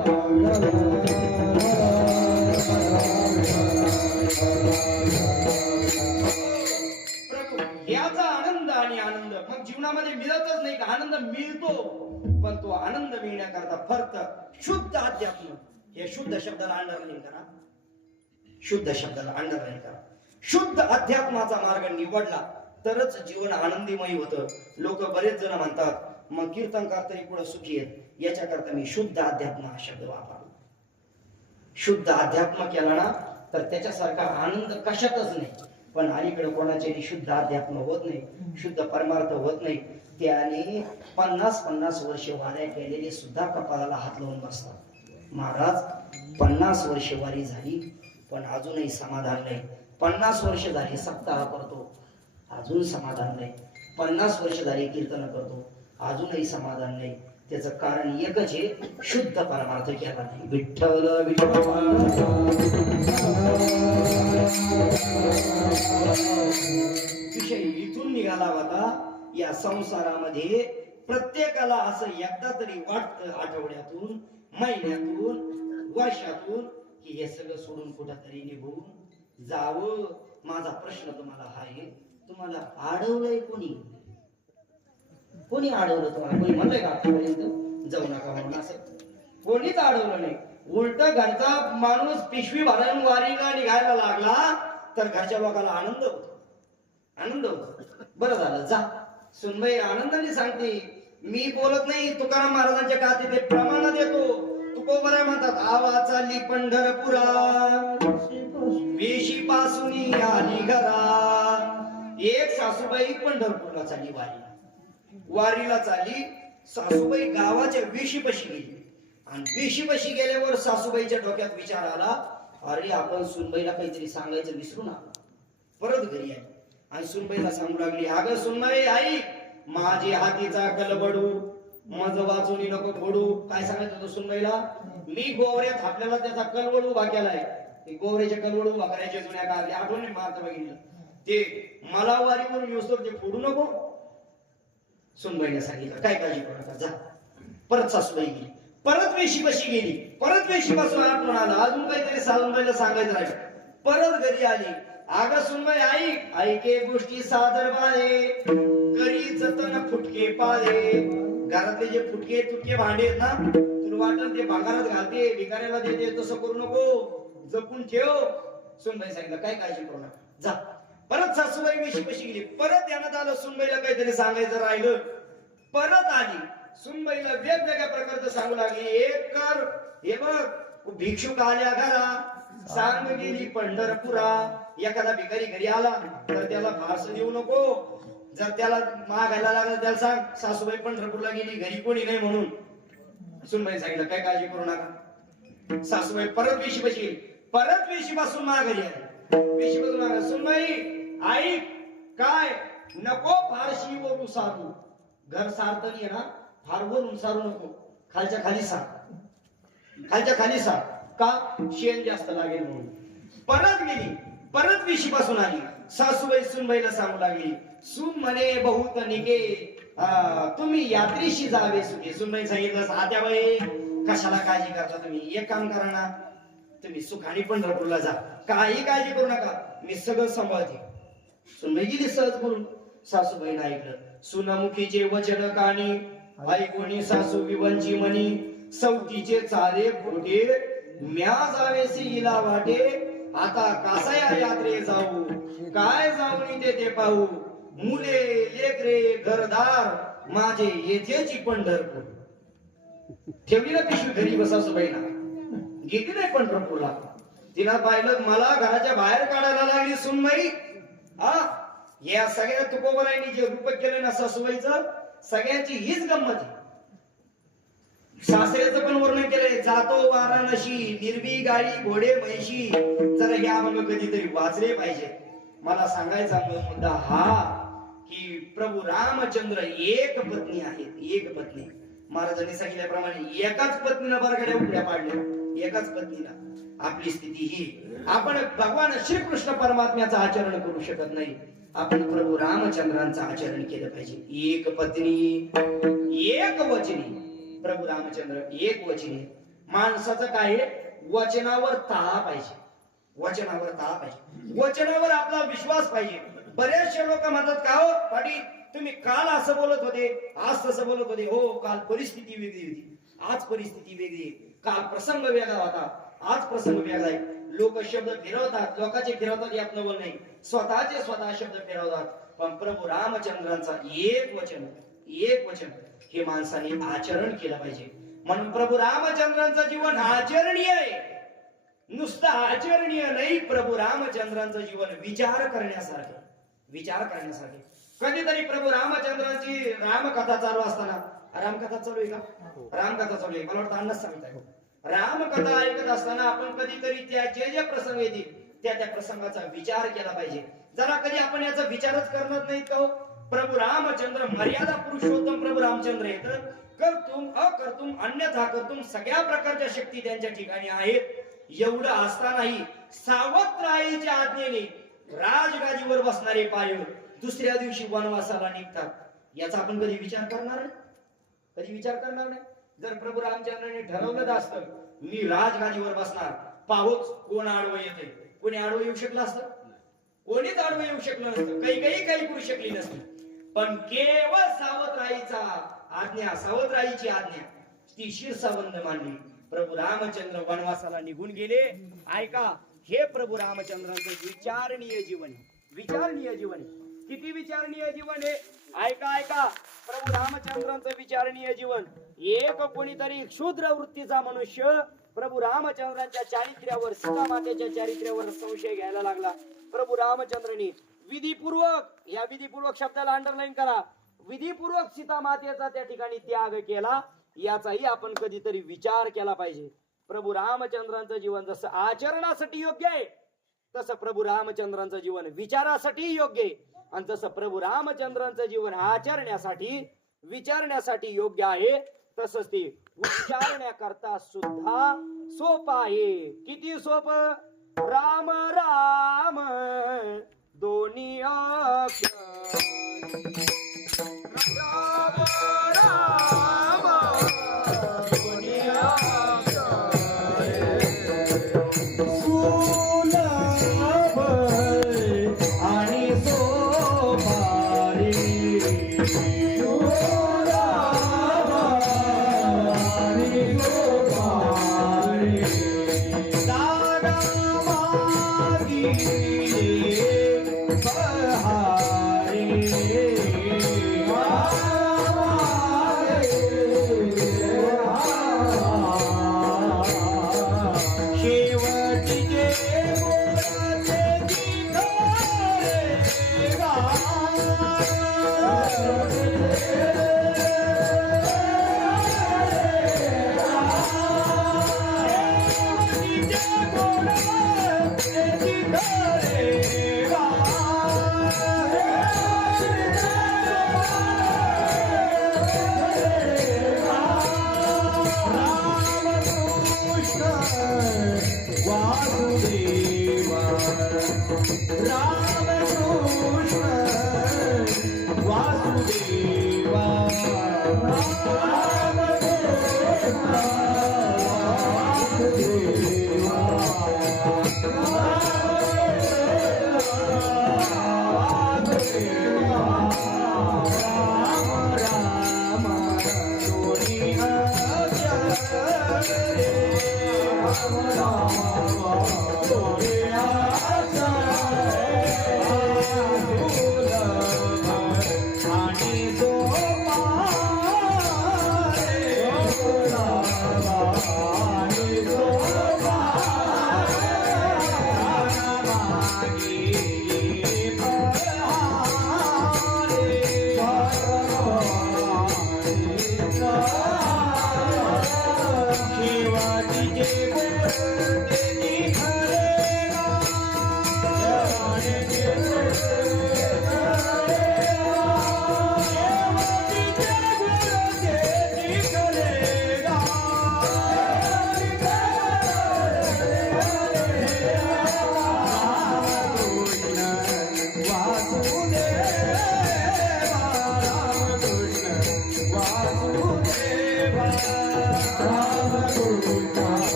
प्रभू याचा आनंद आणि आनंद मग जीवनामध्ये मिळतच नाही का? आनंद मिळतो, पण तो आनंद मिळण्याकरता फक्त शुद्ध अध्यात्म. हे शुद्ध शब्दाला अंडरलाईन करा, शुद्ध शब्दाला अंडरलाईन करा. शुद्ध अध्यात्माचा मार्ग निवडला तरच जीवन आनंदीमय होतं. लोक बरेच जण म्हणतात मग कीर्तनकार तरी पुढे सुखी आहेत. याच्याकरता मी शुद्ध अध्यात्म हा शब्द वापरला. शुद्ध अध्यात्म केला ना तर त्याच्यासारखा आनंद कशातच नाही. पण अलीकडे कोणाचे शुद्ध अध्यात्म होत नाही, शुद्ध परमार्थ होत नाही. त्याने 50-50 वर्ष वाऱ्या केलेले सुद्धा कपाळाला हात लावून बसतात. महाराज 50 वर्ष वारी झाली पण अजूनही समाधान नाही. 50 वर्ष झाली सप्ताह करतो, अजून समाधान नाही. 50 वर्ष झाली कीर्तन करतो, अजूनही समाधान नाही. त्याचं कारण एकच आहे, शुद्ध परमार्थ केला नाही. विठ्ठल विठ्ठल विषय इथून निघाला होता. या संसारामध्ये प्रत्येकाला असं एकदा तरी वाटतं, आठवड्यातून, महिन्यातून, वर्षातून, की हे सगळं सोडून कुठंतरी निघून जावं. माझा प्रश्न तुम्हाला हा आहे, तुम्हाला अडवलंय कोणी? कोणी अडवलं तुम्हाला? कोणी म्हणलंय का आतापर्यंत जाऊ नका म्हणून? असं कोणीच अडवलं नाही. उलट घरचा माणूस पिशवी भरून वारीला निघायला लागला तर घरच्या लोकांना आनंद होतो, आनंद होतो. बरं झालं, जा. सुनबाई आनंदाने सांगते, मी बोलत नाही. तुकाराम महाराजांच्या काती ते प्रमाण देतो. तुकोबरा म्हणतात, आवा चालली पंढरपुरा, वेशी पासून आली घरा. एक सासूबाई पंढरपूरला चालली वारीला चालली. सासूबाई गावाच्या वेशीपाशी गेली आणि वेशीपाशी गेल्यावर सासूबाईच्या डोक्यात विचार आला, अरे आपण सुनबाईला काहीतरी सांगायचं विसरू ना. परत घरी आली आणि सुनबाईला सांगू लागली, अगं सुनबाई आई, माझी हातीचा कलबडू मज वाचून नको फोडू. काय सांगायचं होतं सुनबाईला? मी गोवऱ्यात आपल्याला त्याचा कलवड उभा केलाय. ते गोवऱ्याच्या कलवड उभा करायच्या जुन्या काळात आठवण मारता बघितलं ते, मला वारी म्हणून येऊस तर ते फोडू नको. सुनबाईने सांगितलं, काय काळजी करू नका, जा. परत सासूबाई गेली, परत वेशीपाशी गेली, परत वेशीपासून आठवण आला, अजून काहीतरी सासूबाईला सांगायचं राहिलं. परत घरी आली, अगं सुनबाई आई, ऐके गोष्टी सादर बाळे, करी जतन फुटके पाळे. घरातले जे फुटके तुटके भांडे आहेत ना, तुला वाटत ते भागारात घालते, भिकाऱ्याला देते, तसं करू नको, जपून ठेव. सुनबाई सांगितलं, काय काळजी करू नका, जा. परत सासूबाई वेशीपाशी गेली, परत ध्यानात आलं सुनबाईला काहीतरी सांगायचं राहिलं. परत आली, सुनबाईला वेगवेगळ्या प्रकारचं सांगू लागली. एक कर, हे बघ, भिक्षुक आल्या घरा, सांग गेली पंढरपुरा. एखादा भिकारी घरी आला तर त्याला फारसं देऊ नको. जर त्याला मागायला लागलं त्याला सांग, सासूबाई पंढरपूरला गेली, घरी कोणी नाही म्हणून. सुनबाई सांगितलं, काय काळजी करू नका. सासूबाई परत वेशीपाशी गेली, परत वेशीपासून माघारी आली. वेशीपासून माघारी, सुनबाई आई, काय नको फारशी वरून सारू. घर सारतानी ना फार वरून सारू नको, खालच्या खाली सार, खालच्या खाली सार. का? शेण जास्त लागेल म्हणून. परत गेली, परत वेशीपासून आली. सासूबाई सुनबाईला सांगू लागली, सुन म्हणे बहुत निघे, तुम्ही यात्रेशी जावे सुखे. सुनबाई सांगितलं, आत्याबाई कशाला काळजी करता तुम्ही? एक काम करा ना, तुम्ही सुखाने पंढरपूरला जा, काही काळजी करू नका, मी सगळं सांभाळते. सुनबाई गेली सहज बोलून. सासूबाईनं ऐकलं, सुनामुखीचे वचन कानी, ऐकोनी सासू विवंची म्हणी, सवतीचे चाले खोटे, म्या जावेसी हिला वाटे. आता कासाया यात्रे जाऊ, काय जाऊनी ते पाहू, मुले लेकरे घरदार माझे येथेची पंढरपूर. ठेवली ना पिशवी घरी बसा. सासूबाईला गेली नाही पंढरपूरला. तिला पाहिलं, मला घराच्या बाहेर काढायला लागली सुनबाई. या सगळ्या तुकोबरांनी जे रूप केलं ना सासूबाईचं, सगळ्यांची हीच गंमत आहे. सासऱ्याचं पण वर्णन केलंय, जातो वाराणसी, निर्वी गाडी घोडे म्हैशी. जरा हे आपण कधीतरी वाचले पाहिजे. मला सांगायचा मुद्दा हा, की प्रभू रामचंद्र एक पत्नी आहेत, एक पत्नी. महाराजांनी सांगितल्याप्रमाणे एकाच पत्नीला बरगड्या उकड्या पाडल्या, एकाच पत्नीला. आपली स्थिती ही, आपण भगवान श्रीकृष्ण परमात्म्याचं आचरण करू शकत नाही, आपण प्रभू रामचंद्रांचं आचरण केलं पाहिजे. एक पत्नी एक वचनी. प्रभू रामचंद्र एक वचनी. माणसाचं काय, वचनावर ताळा पाहिजे, वचनावर ताळा पाहिजे, वचनावर आपला विश्वास पाहिजे. बरेचसे लोक म्हणतात, का हो पाटील तुम्ही काल असं बोलत होते, आज तसं बोलत होते. हो, काल परिस्थिती वेगळी होती, आज परिस्थिती वेगळी. काल प्रसंग वेगळा होता, आज प्रसंग वेगळा आहे. लोक शब्द फिरवतात, लोकांचे फिरवतात यात नवल नाही, स्वतः शब्द फिरवतात. पण प्रभू रामचंद्रांचा एक वचन, एक वचन हे माणसाने आचरण केलं पाहिजे. म्हणून प्रभू रामचंद्रांचं जीवन आचरणीय आहे, नुसतं आचरणीय नाही. प्रभू रामचंद्रांचं जीवन विचार करण्यासारखं, विचार करण्यासारखे. कधीतरी प्रभू रामचंद्रांची रामकथा चालू असताना, रामकथा चालू आहे का? रामकथा चालू आहे, मला वाटतं अन्नच सांगताय. रामकथा ऐकत असताना आपण कधीतरी त्या जे जे प्रसंग येतील त्या प्रसंगाचा विचार केला पाहिजे. जरा कधी आपण याचा विचारच करणार नाहीत का हो? प्रभू रामचंद्र मर्यादा पुरुषोत्तम प्रभू रामचंद्र येत कर्तुम अकर्तुम अन्यथा कर्तुम सगळ्या प्रकारच्या शक्ती त्यांच्या ठिकाणी आहेत। एवढं असतानाही सावत्राईच्या आज्ञेने राजगादीवर बसणारे पाय दुसऱ्या दिवशी वनवासाला निघतात। याचा आपण कधी विचार करणार नाही, कधी विचार करणार नाही। जर प्रभू रामचंद्रांनी ठरवलं असतं मी राजगादीवर बसणार, पाहोच कोण आडवं येते, कोणी आडवं येऊ शकलं असतं? कोणीच आडवं येऊ शकलं नसतं, काही करू शकली नसती। पण केवळ सावत्राईची आज्ञा ती शिरसावंद मानली। प्रभू रामचंद्र वनवासाला निघून गेले। ऐका, हे प्रभू रामचंद्रांचं विचारणीय जीवन आहे, विचारणीय जीवन आहे। किती विचारणीय जीवन आहे? ऐका प्रभू रामचंद्रांचं विचारणीय जीवन। एक कोणीतरी क्षुद्र वृत्तीचा मनुष्य प्रभू रामचंद्रांच्या चारित्र्यावर, सीता मातेच्या चारित्र्यावर संशय घ्यायला लागला। प्रभू रामचंद्रांनी विधीपूर्वक, या विधीपूर्वक शब्दाला अंडरलाईन करा, विधीपूर्वक सीता मातेचा त्या ठिकाणी त्याग केला। याचाही आपण कधीतरी विचार केला पाहिजे। प्रभू रामचंद्रांचं जीवन जसं आचरणासाठी योग्य आहे तसं प्रभू रामचंद्रांचं जीवन विचारासाठी योग्य आहे, आणि तसं प्रभू रामचंद्रांचं जीवन आचरण्यासाठी, विचारण्यासाठी योग्य आहे, तसंच ते उच्चारण्याकरता सुद्धा सोपं आहे। किती सोपं? राम राम दोन्ही अक्षरी, राम राम दोन्ही अक्षरी, सुलभ आणि सोपारी, सुलभ आणि सोपारी, दादा मागी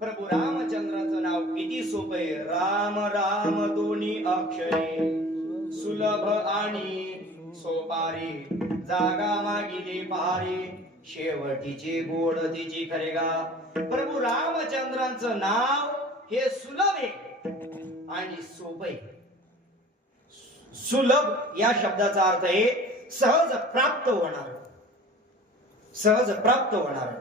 प्रभू रामचंद्राचं नाव किती सोपं आहे। राम राम दोन्ही अक्षरे, सुलभ आणि सोपारी, जागा मागिले पहारी, शेवटीचे गोड तिची खरेगा। प्रभू रामचंद्रांचं नाव हे सुलभ आहे आणि सोपं आहे। सुलभ या शब्दाचा अर्थ आहे सहज प्राप्त होणार, सहज प्राप्त होणार।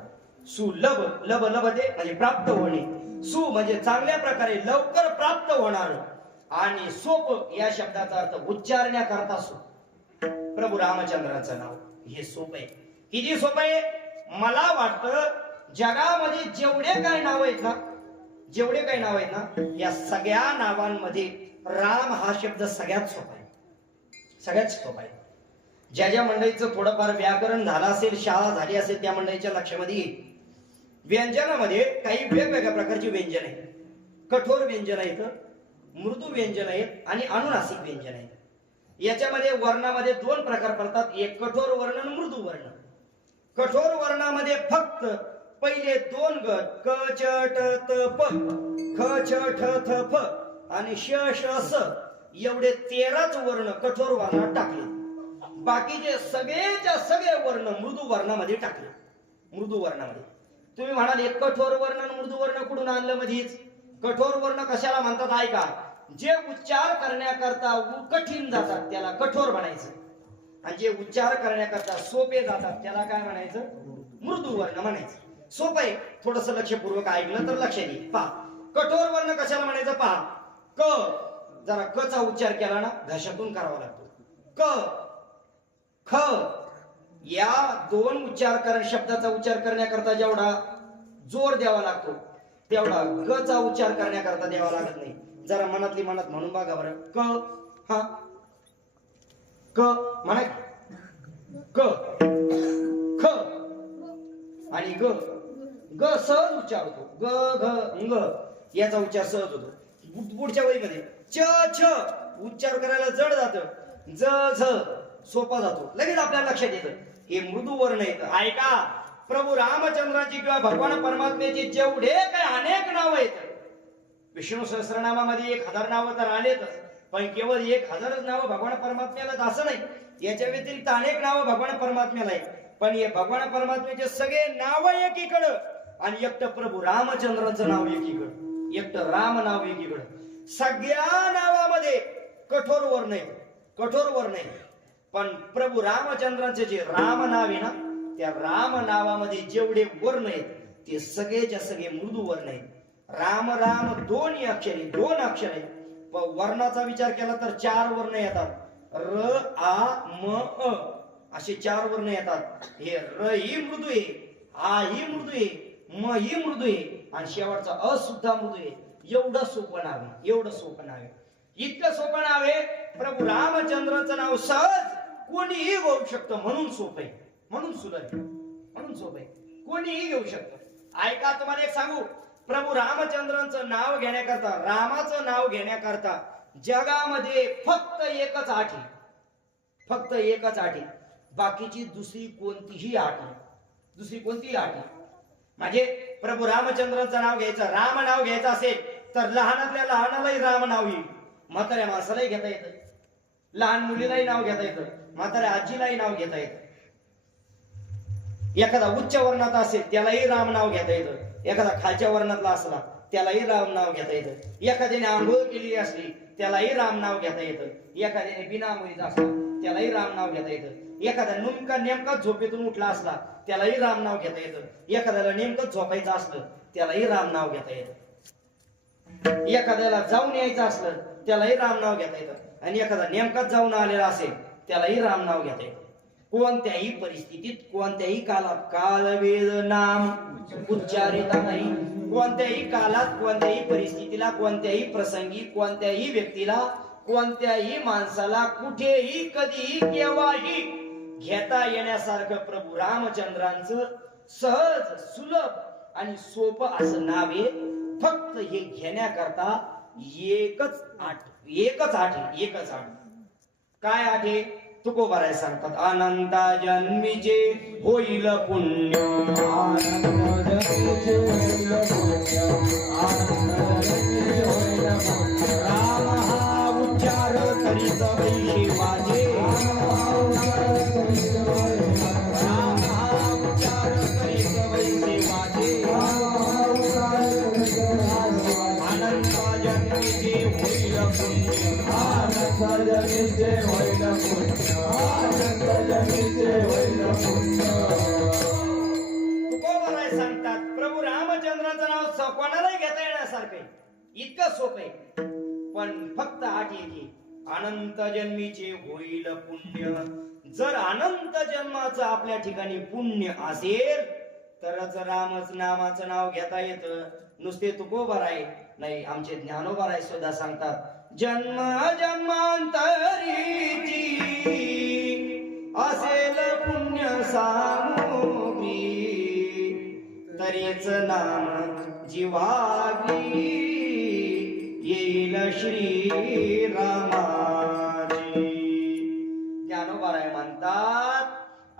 सुलभ, लब लभते म्हणजे प्राप्त होणे, सु म्हणजे चांगल्या प्रकारे लवकर प्राप्त होणार, आणि सोप या शब्दाचा अर्थ उच्चारण्याकरता सोप। प्रभू रामचंद्राचं नाव. हे सोपं आहे. किती सोपं आहे. मला वाटतं जगामध्ये जेवढे काही नाव आहेत ना या सगळ्या नावांमध्ये राम हा शब्द सगळ्यात सोपा आहे. सगळ्यात सोपा आहे. ज्या ज्या मंडळीचं थोडंफार व्याकरण झालं असेल, शाळा झाली असेल, त्या मंडळीच्या लक्षामध्ये येईल. व्यंजनामध्ये काही वेगवेगळ्या प्रकारची व्यंजन आहेत. कठोर व्यंजन आहेत, मृदू व्यंजन आहेत आणि अनुनासिक व्यंजन आहेत. याच्यामध्ये वर्णामध्ये दोन प्रकार पडतात. एक कठोर वर्ण आणि मृदू वर्ण. कठोर वर्णामध्ये फक्त पहिले दोन गट क च ट त प, ख छ ठ थ फ आणि श श स एवढे 13च वर्ण कठोर वर्णात टाकले. बाकीचे सगळेच्या सगळे वर्ण मृदू वर्णामध्ये टाकले. मृदू वर्णामध्ये तुम्ही म्हणाल एक कठोर वर्ण आणि मृदू वर्ण कुठून आणलं मध्येच? कठोर वर्ण कशाला म्हणतात ऐका. जे उच्चार करण्याकरता कठीण जातात त्याला कठोर म्हणायचं, आणि जे उच्चार करण्याकरता सोपे जातात त्याला काय म्हणायचं? मृदू वर्ण म्हणायचं. सोपं आहे. थोडस लक्षपूर्वक ऐकलं तर लक्षात येईल. पहा, कठोर वर्ण कशाला म्हणायचं पहा. क जरा क चा उच्चार केला ना घशातून करावा लागतो. क ख या दोन शब्दाचा उच्चार करण्याकरता जेवढा जोर द्यावा लागतो तेवढा ग चा उच्चार करण्याकरता द्यावा लागत नाही. जरा मनातली मनात म्हणून बघा बरं. क हा क म्हणा. क ख आणि ग ग सहज उच्चार होतो. ग घ ग याचा उच्चार सहज होतो. पुढच्या वळीमध्ये च छ उच्चार करायला जड जातं. ज झ सोपा जातो. लगेच आपल्याला लक्षात येतं हे मृदू वर्ण येतं. ऐका, प्रभू रामचंद्राची किंवा भगवान परमात्म्याची जेवढे काही अनेक नाव आहेत, विष्णू सहस्रनामामध्ये 1000 नावं तर आलेतच, पण केवळ 1000 नावं भगवान परमात्म्याला असं नाही. याच्या व्यतिरिक्त अनेक नावं भगवान परमात्म्याला आहेत. पण हे भगवान परमात्म्याचे सगळे नाव एकीकडं आणि एकटं प्रभू रामचंद्राचं नाव एकीकडं, एकटं राम नाव एकीकडं. सगळ्या नावामध्ये कठोर वर्ण आहे, कठोर वर्ण आहे. पण प्रभू रामचंद्राचे जे राम नाव आहे ना, त्या राम नावामध्ये जेवढे वर्ण आहेत ते सगळेच्या सगळे मृदू वर्ण आहेत. राम राम दोन अक्षर आहेत. वर्णाचा विचार केला तर 4 वर्ण येतात. र आ म अ असे 4 वर्ण येतात. हे र ही मृदू आहे, आ ही मृदू आहे, म ही मृदू आहे आणि शेवटचा अ सुद्धा मृदू आहे. एवढं सोपं नाव आहे, एवढं सोपं नाव आहे. इतकं सोपं नाव आहे. प्रभू रामचंद्राचं नाव सहज कोणीही घेऊ शकतं, म्हणून सोपं आहे, म्हणून सुलभ आहे, म्हणून सोपं आहे. कोणीही घेऊ शकतं. ऐका, तुम्हाला एक सांगू, प्रभू रामचंद्रांचं नाव घेण्याकरता, रामाचं नाव घेण्याकरता जगामध्ये फक्त एकच आठ आहे, फक्त एकच आठ आहे. बाकीची दुसरी कोणतीही आठ नाही, दुसरी कोणतीही आठ नाही. म्हणजे प्रभू रामचंद्रांचं नाव घ्यायचं, राम नाव घ्यायचं असेल तर लहानातल्या लहानालाही राम नाव येईल, म्हाताऱ्या माणसालाही घेता येतं, लहान मुलीलाही नाव घेता येतं, म्हाताऱ्या आजीलाही नाव घेता येतं. एखादा उच्च वर्णात असेल त्यालाही राम नाव घेता येतं, एखादा खालच्या वर्णातला असला त्यालाही राम नाव घेता येतं, एखाद्याने आंघोळ केलेली असली त्यालाही राम नाव घेता येतं, एखाद्याने बिना आंघोळीचा असला त्यालाही राम नाव घेता येतं, एखादा नेमका झोपेतून उठला असला त्यालाही राम नाव घेता येतं, एखाद्याला नेमकं झोपायचं असलं त्यालाही राम नाव घेता येतं, एखाद्याला जाऊन यायचं असलं त्यालाही राम नाव घेता येतं आणि एखादा नेमकाच जाऊन आलेला असेल त्यालाही राम नाव घेता येतं. कोणत्याही परिस्थितीत, कोणत्याही कालात काल वेद नाम उच्चारिता नाही. कोणत्याही कालात, कोणत्याही परिस्थितीला, कोणत्याही प्रसंगी, कोणत्याही व्यक्तीला, कोणत्याही माणसाला कुठेही कधीही केव्हाही घेता येण्यासारखं प्रभू रामचंद्रांचं सहज सुलभ आणि सोपं असं नाव आहे. फक्त हे घेण्याकरता एकच आठ आहे. काय आठ आहे? तुकोबाराय सांगतात, अनंता जन्मीचे होईल पुण्य, अनंता जन्मीचे होईल पुण्य, राम हा उच्चार करीत वैशी माझे, राम हा उच्चार करीत वैशी माझे, अनंता जन्मीचे होईल पुण्य, अनंता जन्मीचे होईल पुण्य, तुकोबाराय सांगतात, प्रभू रामचंद्राचं नाव कोणालाही घेता येण्यासारखं इतकं सोपं आहे. पण फक्त आठ येते. अनंत जन्मीचे होईल पुण्य. जर अनंत जन्माचं आपल्या ठिकाणी पुण्य असेल तरच रामच नामाचं नाव घेता येतं. नुसते तुकोबाराय नाही, आमचे ज्ञानोबाराय सुद्धा सांगतात, जन्म जन्मांतरीची असेल पुण्य सामुग्री, तरीच नाम जीवाग्री येईल श्री रामाची. ज्ञानोबाराय म्हणतात,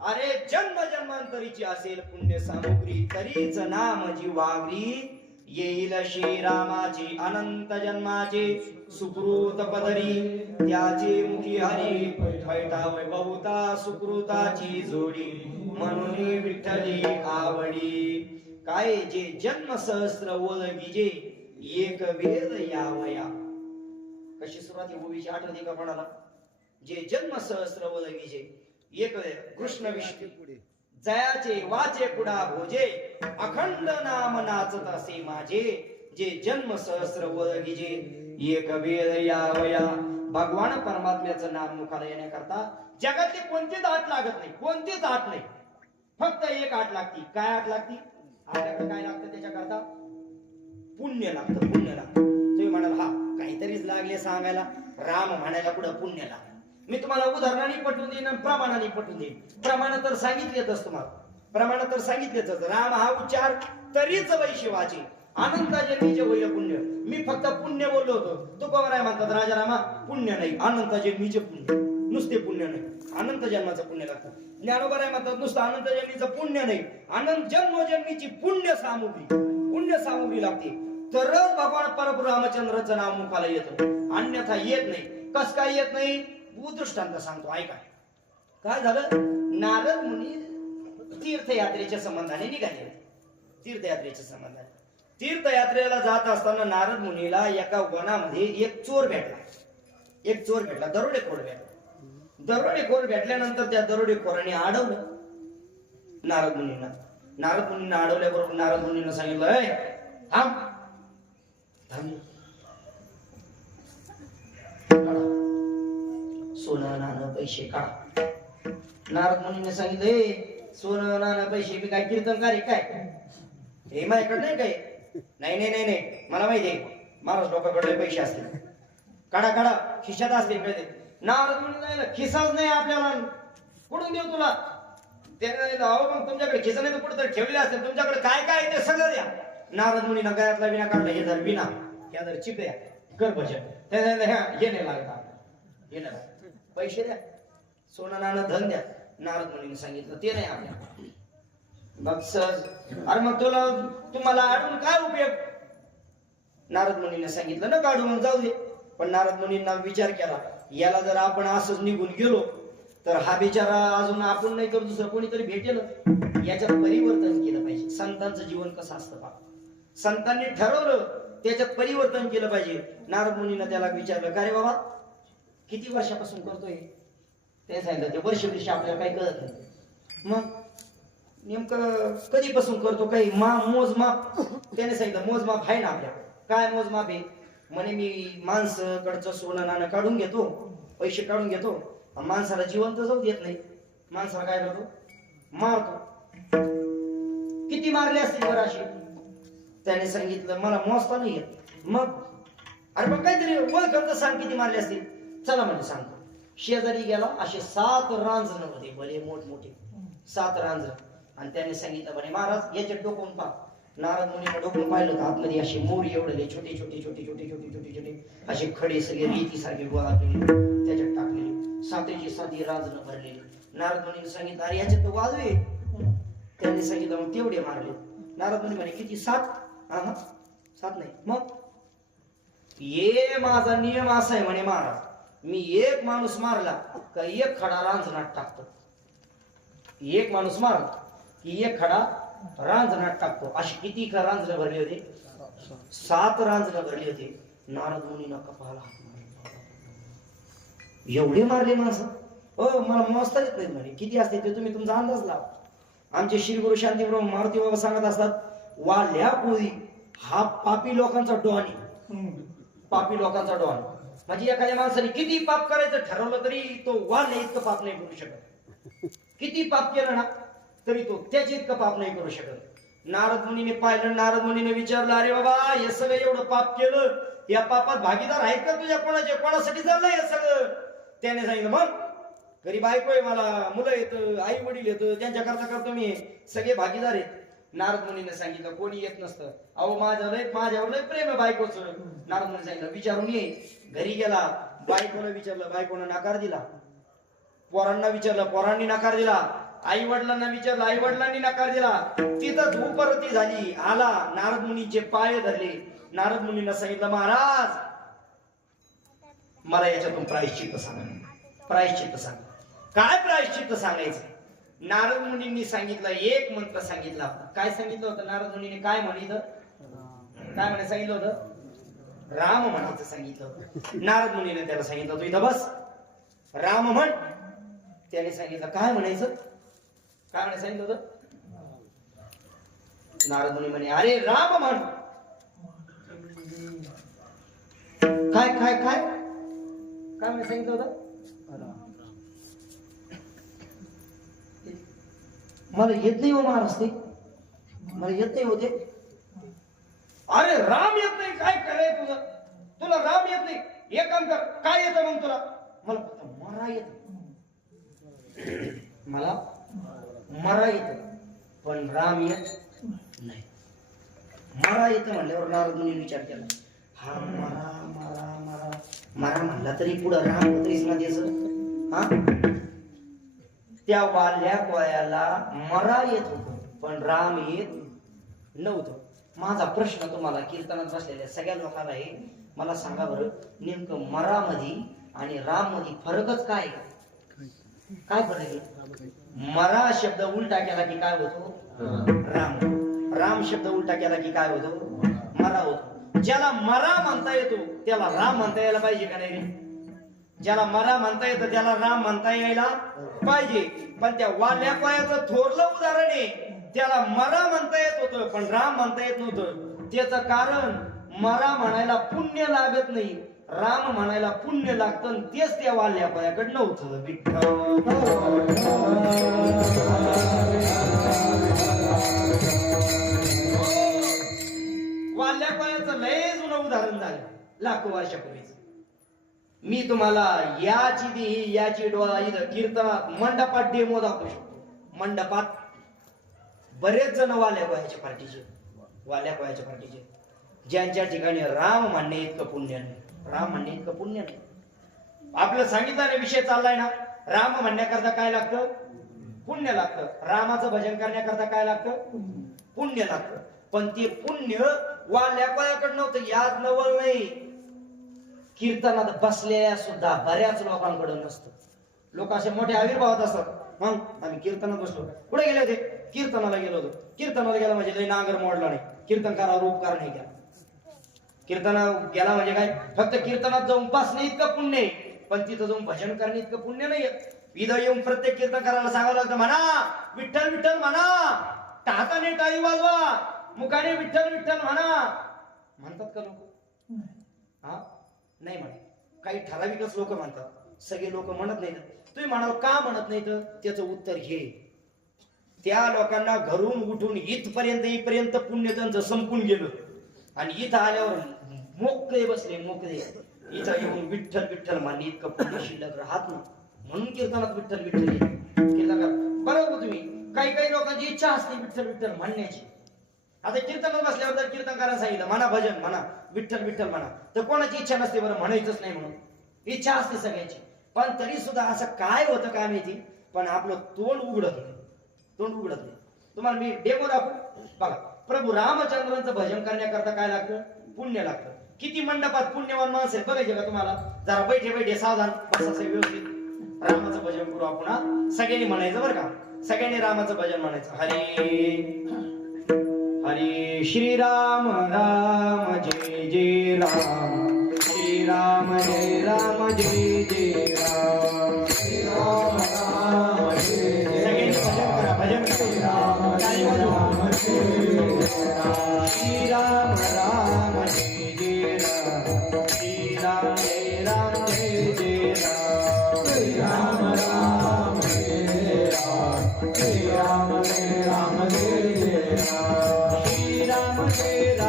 अरे जन्म जन्मांतरीची असेल पुण्य सामुग्री, तरीच नाम जीवाग्री येईल श्रीरामाची. अनंत जन्माचे सुकृत पदरी त्याचे मुखी हरी, बैठावे बहुता सुकृताची जोडी, म्हणून विठ्ठली आवडी. काय जे जन्म सहस्र ओळखीजे एक वेद यावया. कशी सुरुवात ओबीची आठवते का कोणाला? जे जन्म सहस्र ओळखीजे एक कृष्ण विष्णू जयाचे वाचे कुडा भोजे, अखंड नाम नाचत असे माझे. जे जन्म सहस्र ओळखीजे एक वेद यावया. भगवान परमात्म्याचं नाम मुखाला येण्याकरता जगातली कोणतीच आट लागत नाही, कोणतीच आट नाही. फक्त एक आट लागती. काय आट लागती? आपल्याकडे काय लागतं त्याच्याकरता? पुण्य लागतं, पुण्य लागतं. तुम्ही म्हणाल हा काहीतरीच लागले सांगायला, राम म्हणायला कुठं पुण्य लागतं? मी तुम्हाला उदाहरणाने पटवून देईन आणि प्रमाणाने पटवून देईन. प्रमाण तर सांगितलेच तुम्हाला, प्रमाण तर सांगितलेच. राम हा उच्चार तरीच वैशिवाचे अनंत जन्मीचे होईल पुण्य. मी फक्त पुण्य बोललो होतो. तुकोबाराय म्हणतात, राजा रामा पुण्य नाही, अनंत जन्मीचे पुण्य. नुसते पुण्य नाही, अनंत जन्माचं पुण्य लागतं. ज्ञानोबाराय म्हणतात, नुसतं अनंत जन्मीचं पुण्य नाही, अनंत जन्मोजन्मीची पुण्य सामुग्री, पुण्य सामुग्री लागते. तरच भगवान परब्रह्म रामचंद्राचं नाव मुखाला येतं, अन्यथा येत नाही. कस काय येत नाही? दृष्टांत सांगतो, ऐका. काय झालं? नारद मुनी तीर्थयात्रेच्या संबंधाने निघाले. तीर्थयात्रेच्या संबंधाने तीर्थयात्रेला जात असताना नारद मुनीला एका वनामध्ये एक चोर भेटला. एक चोर भेटला, दरोडेखोर भेटला. दरोडेखोर भेटल्यानंतर त्या दरोडेखोराने अडवलं नारद मुनींना. नारद मुनींना अडवल्याबरोबर नारद मुनींना सांगितलं, थांब थांब, सोनं नाणं पैसे काढा. नारद मुनीने सांगितलं, सोनं नाणं पैसे मी काय कीर्तनकार आहे काय? हे माझ्याकडे नाही काय? नाही नाही नाही नाही, मला माहिती आहे महाराज लोकांकडे पैसे असतील, काढा काढा, खिशात असतील. कळते? नारद मुनी खिसाच नाही आपल्याला, कुठून देऊ तुला? त्याने मग तुमच्याकडे खिसा नाही तर कुठेतरी ठेवले असेल, तुमच्याकडे काय काय ते सगळं द्या. नारद मुनीना गळ्यातला विना काढला, हे धर विना, ह्या धर चिपऱ्या, कर बचत. त्याला हे नाही लागत, हे नाही पैसे द्या, सोनं नाणं धन द्या. नारद मुनीने सांगितलं ते नाही आपल्या. मग सहज, अरे मग तुला तुम्हाला अडून काय उपयोग? नारद मुनीने सांगितलं ना काढू, मग जाऊ दे. पण नारद मुनींना विचार केला, याला जर आपण असंच निघून गेलो तर हा बिचारा अजून आपण नाही तर दुसरं कोणीतरी भेटेल. याच्यात परिवर्तन केलं पाहिजे. संतांचं जीवन कसं असतं पहा, संतांनी ठरवलं त्याच्यात परिवर्तन केलं पाहिजे. नारद मुनींना त्याला विचारलं, का रे बाबा किती वर्षापासून करतोय? ते सांगितलं, ते वर्ष आपल्याला काही कळत नाही. मग नेमकं कधीपासून करतो? काही मोजमाप? त्याने सांगितलं, मोजमाप आहे ना आपल्या. काय मोजमाप आहे? म्हणे मी माणसाकडचं सोनं नाणं काढून घेतो, पैसे काढून घेतो, माणसाला जिवंत जाऊ देत नाही. माणसाला काय करतो? मारतो. किती मारले असतील बरं असे? त्याने सांगितलं, मला मोजता नाही येत. मग अरे मग काहीतरी ओळखत सांग, किती मारले असतील? चला म्हणजे सांगतो. शेजारी गेला, असे 7 रांजण होते, भले मोठमोठे 7 रांजण. आणि त्याने सांगितलं, म्हणे महाराज याच्यात डोकून पहा. नारद मुनीने डोकून पाहिलं तर आतमध्ये असे मोरी एवढे छोटे छोटे छोटे छोटे छोटे छोटे छोटे असे खडे सगळे रेतीसारखे गोळा केले, त्याच्यात टाकलेले. 7ची 7 रांजण भरलेले. नारद मुनीने सांगितलं, अरे याच्यात तो वाजू आहे. त्यांनी सांगितलं, मग तेवढे मारले. नारद मुनी म्हणे, किती? 7? 7 नाही. मग ये माझा नियम असा आहे म्हणे महाराज, मी एक माणूस मारला का एक खडा रांजणात टाकतो. एक माणूस मारला की एक खडा रांजणात टाकतो. अशी किती रांजणं भरली होती? 7 रांजणं भरली होती. नारद मुनींना कपाळाला हात मारला, एवढे मारले माणसं? मला मोजता येत नाही म्हणे. किती असते ते तुम्ही तुमचा अंदाज लावा. आमचे श्री गुरु शांतीप्रभू मारुती बाबा सांगत असतात, वाल्या पोळी हा पापी लोकांचा डॉन आहे. पापी लोकांचा डॉन. म्हणजे एखाद्या माणसाने किती पाप करायचं ठरवलं तरी तो वाढले इतकं पाप नाही करू शकत. किती पाप केलं ना तरी तो त्याचे इतकं पाप नाही करू शकत. नारद मुनीने पाहिलं, नारद मुनीने विचारलं, अरे बाबा हे सगळं एवढं पाप केलं, या पापात भागीदार आहेत का तुझ्या कोणाचे, कोणासाठी चाललंय हे सगळं? त्याने सांगितलं, मग घरी बायको आहे, मला मुलं येतं, आई वडील येतं, त्यांच्या करता करतो मी, सगळे भागीदार आहेत. नारद मुनीने सांगितलं, कोणी येत नसतं. अहो माझ्यावर लय प्रेम आहे बायकोचं. नारद मुनी सांगितलं, विचारून ये. घरी गेला, बायकोला विचारलं, बायकोनं नकार दिला. पोरांना विचारलं, पोरांनी नकार दिला. आई वडिलांना विचारलं, आई वडिलांनी नकार दिला. तिथंच उपरती झाली. आला, नारद मुनीचे पाय धरले. नारद मुनींना सांगितलं, महाराज मला याच्यातून प्रायश्चित्त सांगा. प्रायश्चित्त सांगा. काय प्रायश्चित्त सांगायचं? नारद मुनींनी सांगितलं, एक मंत्र सांगितला. काय सांगितलं होतं नारद मुनीने? काय म्हणायचं? काय म्हणे सांगितलं होतं? राम म्हणायचं सांगितलं होतं. नारद मुनीने त्याला सांगितलं, तू इथं बस, राम म्हण. त्याने सांगितलं, काय म्हणायचं? काय म्हणे सांगितलं होतं? नारद मुनी म्हणे, अरे राम म्हण. काय काय काय काय म्हणे सांगितलं होतं? मला येत नाही हो महाराज, ते मला येत नाही होते. अरे राम येत नाही, काय कराय तुझं? तुला राम येत नाही, एक काम कर, काय येतं मग तुला? मला फक्त मरा येत. मला मरा येत, पण राम येत नाही. मरा येत म्हणल्यावर नारद मुनी विचार केला, हा मरा मरा मरा मरा म्हणला तरी पुढं राम होतच ना त्याच. हा, त्या वाल्या कोयाला मरा येत होत, पण राम येत नव्हतं. माझा प्रश्न तुम्हाला कीर्तनात बसलेल्या सगळ्या लोकांना आहे, मला सांगा बरं, नेमकं मरामध्ये आणि राम मध्ये फरकच काय? काय फरक आहे? मरा शब्द उलटा केला की काय होतो? राम. राम शब्द उलटा केला की काय होतो? मरा होतो. ज्याला मरा म्हणता येतो त्याला राम म्हणता यायला पाहिजे का नाही? ज्याला मरा म्हणता येतं त्याला राम म्हणता यायला पाहिजे. पण त्या वाल्या पायाचं थोरलं उदाहरण आहे, त्याला मरा म्हणता येत होतं पण राम म्हणता येत नव्हतं. त्याचं कारण मरा म्हणायला पुण्य लागत नाही, राम म्हणायला पुण्य लागतं. तेच त्या वाल्या पायाकडे नव्हतं. वाल्या पायाचं लय जुनं उदाहरण झालं, लाखो वर्षापूर्वीच. मी तुम्हाला याची देही याची डोळा इथं कीर्तनात मंडपात डेमो दाखवू शकतो. मंडपात बरेच जण वाल्या पायाच्या पार्टीचे, वाल्या पायाच्या पार्टीचे, ज्यांच्या ठिकाणी राम म्हणणे इतकं पुण्य नाही, राम म्हणणे इतकं पुण्य नाही. आपलं सांगितलं विषय चाललाय ना, राम म्हणण्याकरता काय लागतं? पुण्य लागतं. रामाचं भजन करण्याकरता काय लागतं? पुण्य लागतं. पण ते पुण्य वाल्या पायाकडे नव्हतं, याच नवल नाही, कीर्तनात बसलेल्या सुद्धा बऱ्याच लोकांकडे नसतं. लोक असे मोठे आविर्भावात असतात, मग आम्ही कीर्तनात बसलो. कुठे गेले होते? कीर्तनाला गेलो होतो. कीर्तनाला गेला म्हणजे लय नांगर मोडला नाही, कीर्तनकारावर उपकार नाही केला. कीर्तना गेला म्हणजे काय? फक्त कीर्तनात जाऊन बसणे इतकं पुण्य आहे, पण तिथं जाऊन भजन करणे इतकं पुण्य नाही. इथं येऊन प्रत्येक कीर्तनकाराला सांगावं लागतं, म्हणा विठ्ठल विठ्ठल म्हणा, हाताने टाळी वाजवा, मुखाने विठ्ठल विठ्ठल म्हणा. म्हणतात का लोक? हा, नाही म्हणत. काही ठराविकच लोक म्हणतात, सगळे लोक म्हणत नाहीत. तुम्ही म्हणाल का म्हणत नाहीत? त्याचं उत्तर हे, त्या लोकांना घरून उठून इथपर्यंत पुण्य त्यांचं संपून गेलं आणि इथं आल्यावर मोकळे बसले, मोकळे. इथं येऊन विठ्ठल विठ्ठल म्हणणे इतकं पुण्य शिल्लक राहत नाही, म्हणून कीर्तनात विठ्ठल विठ्ठल कीर्तनकार. बरोबर, तुम्ही काही लोकांची इच्छा असते विठ्ठल विठ्ठल म्हणण्याची. आता कीर्तनात बसल्यावर जर कीर्तनकारांना सांगितलं म्हणा भजन, म्हणा विठ्ठल विठ्ठल म्हणा, तर कोणाची इच्छा नसते बरं म्हणायचंच नाही म्हणून. इच्छा असते सगळ्याची, पण तरी सुद्धा असं काय होतं काय माहिती, पण आपलं तोंड उघडत नाही, तोंड उघडत नाही. तुम्हाला मी डेमो दाखवू बघा. प्रभू रामचंद्रांचं भजन करण्याकरता काय लागतं? पुण्य लागतं. किती मंडपात पुण्यवान माणसं आहेत बघायचे का तुम्हाला? जरा बैठे बैठे सावधान बसायचं, व्यवस्थित रामाचं भजन करू आपण. हा, सगळ्यांनी म्हणायचं बरं का, सगळ्यांनी रामाचं भजन म्हणायचं. हरे हरे श्रीराम राम जय जय राम, श्रीराम जय राम जय जय राम, श्रीराम राम जय जय. सगळ्यांनी भजन करा, भजन करा. श्रीराम राम जय जय राम, श्रीराम जय राम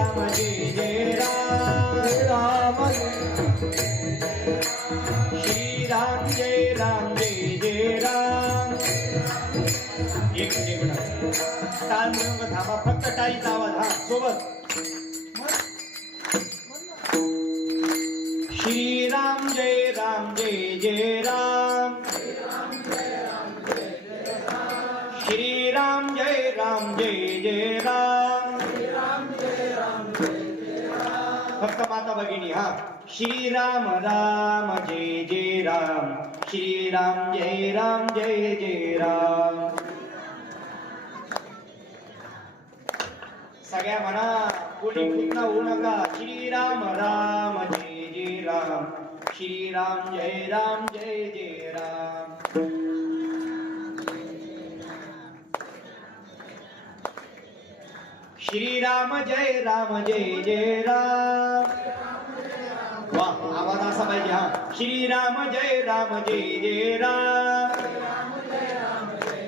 राम जय जय राम श्री राम जय राम जय जय राम एक मिनिट टाळ मिळून थांबा फक्त टाळीचा आवाज हा सोबत श्री राम जय जय राम श्री राम जय जय राम फक्त माता भगिनी हा श्री राम राम जय राम श्री राम जय जय राम सगळ्या म्हणा कोणी पुन्हा होऊ नका श्री राम राम जय राम श्री राम जय राम श्री राम जय जय राम वा आवाज असा पाहिजे हा श्री राम जय जय राम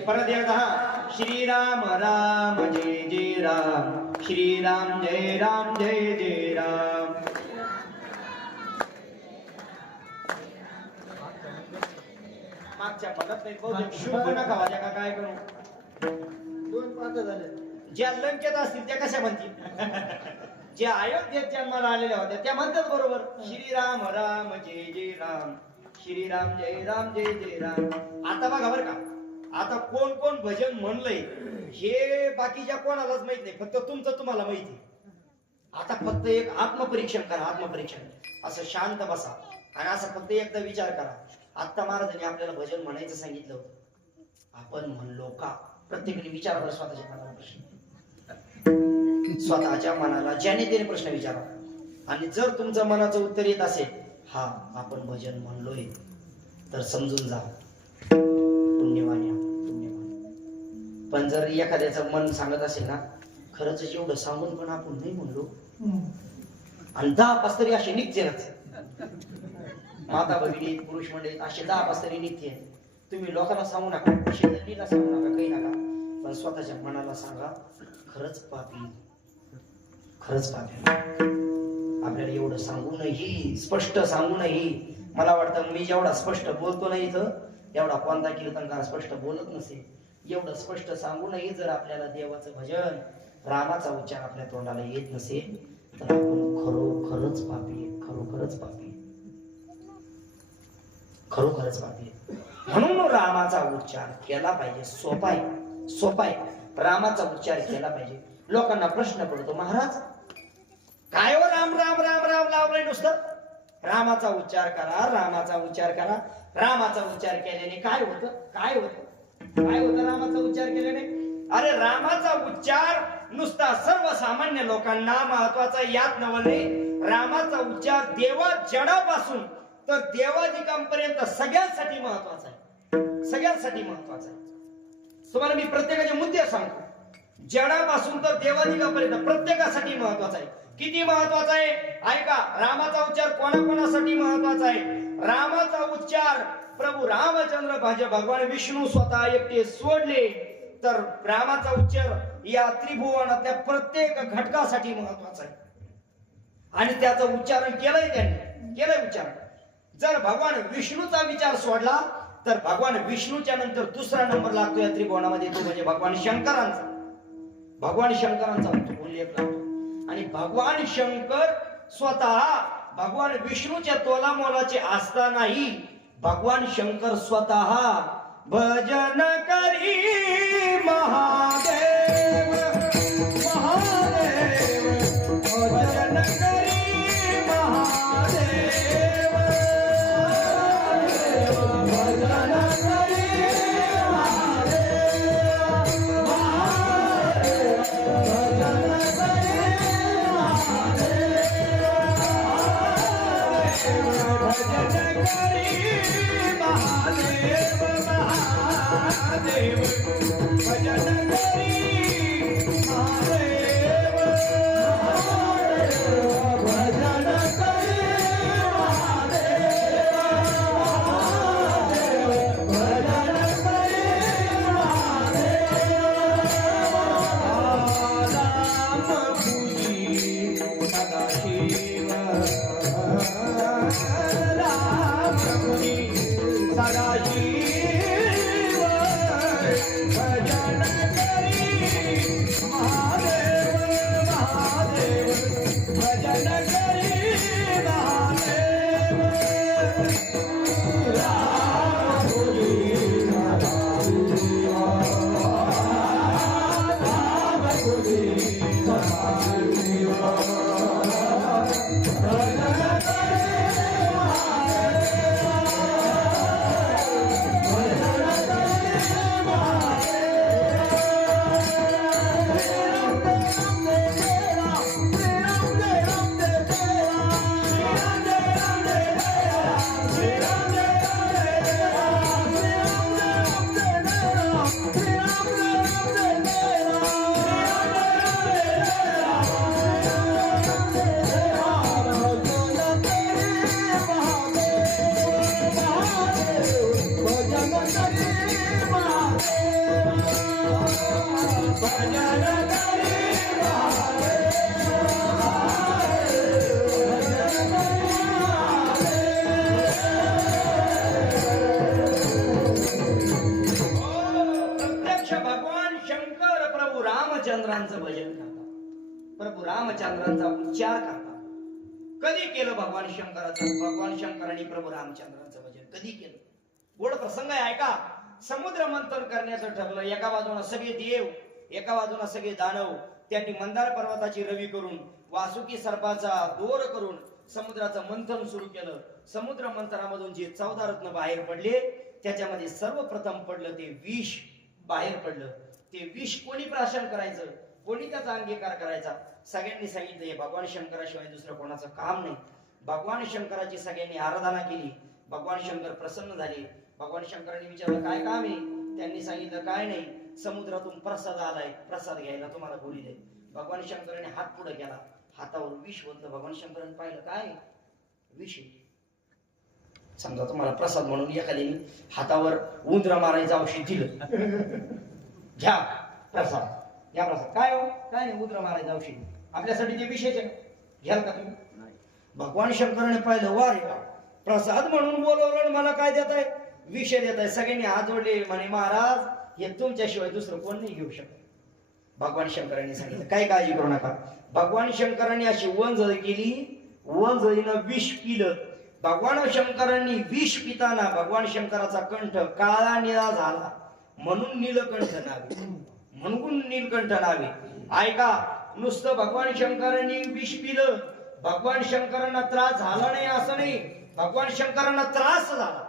परत एकदा हा श्री राम राम जय राम श्री राम जय जय राम मागच्या म्हणत नाही बहुतेक शुभ नका वाजा का काय करू दोन पाच झाले ज्या लंकेत असतील त्या कशा म्हणतील ज्या अयोध्येत जन्माला आलेल्या होत्या त्या म्हणतात बरोबर श्रीराम राम जय राम श्रीराम जय जय राम आता बघा बरं का आता कोण कोण भजन म्हणलंय हे बाकीच्या कोणालाच माहित नाही फक्त तुमचं तुम्हाला माहिती आता फक्त एक आत्मपरीक्षण करा आत्मपरीक्षण असं शांत बसा आणि असं फक्त एकदा विचार करा आत्ता महाराजांनी आपल्याला भजन म्हणायचं सांगितलं होतं आपण म्हणलो का प्रत्येकाने विचार करा स्वतःच्या मनाला प्रश्न स्वतःच्या मनाला ज्याने त्याने प्रश्न विचारा आणि जर तुमचं मनाचं उत्तर येत असेल हा आपण भजन म्हणलोय तर समजून जा पुण्यवान पण जर एखाद्याचं मन सांगत असेल ना खरंच एवढं सांगून पण आपण नाही म्हणलो आणि 10 पाच तरी असे निघतेच माता भगिनी पुरुष मंडळी असे 10 पाच तरी निघते तुम्ही लोकांना सांगू नका शेजारीला सांगू नका काही नका पण स्वतःच्या मनाला सांगा खरंच पापी आपल्याला एवढं सांगूनही स्पष्ट सांगूनही मला वाटतं मी जेवढा स्पष्ट बोलतो नाही इथं एवढा कोणता कीर्तनकार स्पष्ट बोलत नसेल एवढं स्पष्ट सांगूनही जर आपल्याला देवाचं भजन रामाचा उच्चार आपल्या तोंडाला येत नसेल तर आपण खरोखरच पापी म्हणून रामाचा उच्चार केला पाहिजे सोपाय रामाचा उच्चार केला पाहिजे लोकांना प्रश्न पडतो महाराज काय हो राम राम राम राम लावलंय नुसतं रामाचा उच्चार करा रामाचा उच्चार केल्याने काय होतं रामाचा उच्चार केल्याने अरे रामाचा उच्चार नुसता सर्वसामान्य लोकांना महत्वाचा यात नवले रामाचा उच्चार देवा जडापासून तर देवाधिकांपर्यंत सगळ्यांसाठी महत्वाचा आहे तुम्हाला मी प्रत्येकाचे मुद्दे सांगतो जडापासून तर देवाधिकांपर्यंत प्रत्येकासाठी महत्वाचा आहे किती महत्वाचा आहे ऐका रामाचा उच्चार कोणाकोणासाठी महत्वाचा आहे रामाचा उच्चार प्रभू रामचंद्र भगवान विष्णू स्वतः एकटे सोडले तर रामाचा उच्चार या त्रिभुवनातल्या प्रत्येक घटकासाठी महत्वाचा आहे आणि त्याचं उच्चारण केलंय उच्चारण जर भगवान विष्णूचा विचार सोडला तर भगवान विष्णूच्या नंतर दुसरा नंबर लागतो या त्रिभुवनामध्ये तो म्हणजे भगवान शंकरांचा उल्लेख लागतो आणि भगवान शंकर स्वतः भगवान विष्णूच्या तोलामोलाचे असतानाही भगवान शंकर स्वतः भजन करी महादेव भजन करी महादेव भजन करी महादेव भजन करी महादेव भजन करी महादेव भजन करी महादेव राम पूजी रामचंद्रांचा उच्चार करतात. कधी केलं भगवान शंकराचं? भगवान शंकरांनी प्रभू रामचंद्रांचं भजन कधी केलं? गोड प्रसंग आहे ऐका. समुद्र मंथन करण्याचं ठरलं. एका बाजूला सगळे देव, एका बाजूला सगळे दानव. त्यांनी मंदार पर्वताची रवी करून, वासुकी सर्पाचा दोर करून समुद्राचं मंथन सुरू केलं. समुद्र मंथनामधून जे 14 रत्न बाहेर पडले, त्याच्यामध्ये सर्वप्रथम पडलं ते विष बाहेर पडलं. ते विष कोणी प्राशन करायचं, कोणी त्याचा अंगीकार करायचा? सगळ्यांनी सांगितलं हे भगवान शंकराशिवाय दुसरं कोणाचं काम नाही. भगवान शंकराची सगळ्यांनी आराधना केली. भगवान शंकर प्रसन्न झाले. भगवान शंकरांनी विचारलं काय काम आहे? त्यांनी सांगितलं काय नाही, समुद्रातून प्रसाद आलाय, प्रसाद घ्यायला तुम्हाला बोली दे. भगवान शंकरांनी हात पुढे केला, हातावर विष होतं. भगवान शंकरांनी पाहिलं काय विष आहे. समजा तुम्हाला प्रसाद म्हणून एखाद्याने हातावर उंदरा मारायचं औषध दिलं, घ्या प्रसाद, घ्या प्रसाद. काय हो? काय नाही, उंदरा मारायचं औषध. आपल्यासाठी ते विषयच आहे, घ्याल का तुम्ही? भगवान शंकराने पाहिलं, वा रे वा, प्रसाद म्हणून बोलवलं, मला काय देत आहे? विषय देत आहे. सगळ्यांनी हात जोडले, म्हणे महाराज हे तुमच्याशिवाय दुसरं कोण नाही घेऊ शकत. भगवान शंकरांनी सांगितलं काय काळजी करू नका. भगवान शंकरांनी अशी वंजळी केली, वंजळीनं विष पिलं. भगवान शंकरांनी विष पिताना भगवान शंकराचा कंठ काळा निळा झाला, म्हणून नीलकंठ नावे, म्हणून नीलकंठ नावे. ऐका, नुसतं भगवान शंकरांनी विष पिलं, भगवान शंकरांना त्रास झाला नाही असं नाही, भगवान शंकरांना त्रास झाला.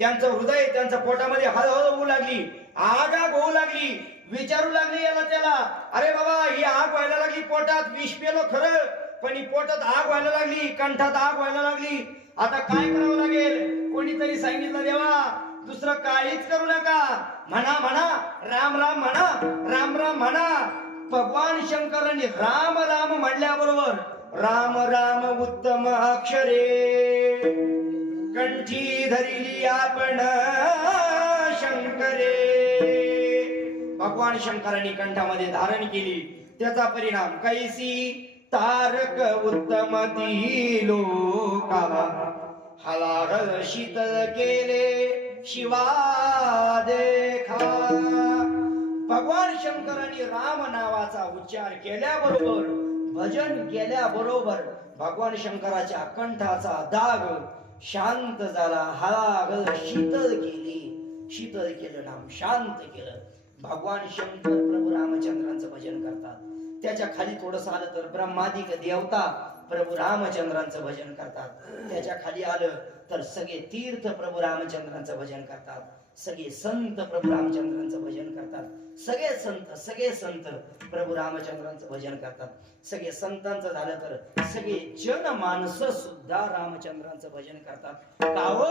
त्यांचं हृदय, त्यांच्या पोटामध्ये हळहळ होऊ लागली, आग होऊ लागली. विचारू लागली याला त्याला, अरे बाबा ही आग व्हायला लागली पोटात, विष पेलो खरं, पण ही पोटात आग व्हायला लागली, कंठात आग व्हायला लागली. आता काय करावं लागेल? कोणीतरी सांगितलं देवा दुसरं काहीच करू नका, म्हणा म्हणा राम राम म्हणा, राम राम म्हणा. भगवान शंकरांनी राम राम म्हणल्याबरोबर राम राम उत्तम अक्षरे कंठी धरिली आपण शंकरे. भगवान शंकरांनी कंठामध्ये धारण केली. त्याचा परिणाम कैसी तारक उत्तम ती लोका, हलाहल शीतल केले शिवा देखा. भगवान शंकरांनी राम नावाचा उच्चार केल्याबरोबर, भजन केल्याबरोबर भगवान शंकराच्या कंठाचा दाग शांत झाला. हलाहल शीतल केली, शीतल केलं, नाम शांत केलं. भगवान शंकर प्रभू रामचंद्रांचं भजन करतात. त्याच्या खाली थोडस आलं तर ब्रह्मादिक देवता प्रभू रामचंद्रांचं भजन करतात. त्याच्या खाली आलं तर सगळे तीर्थ प्रभू रामचंद्रांचं भजन करतात. सगळे संत प्रभू रामचंद्रांचं भजन करतात. सगळे संत प्रभू रामचंद्रांचं भजन करतात. सगळे संतांचं झालं तर सगळे जनमानस सुद्धा रामचंद्रांचं भजन करतात. का हो?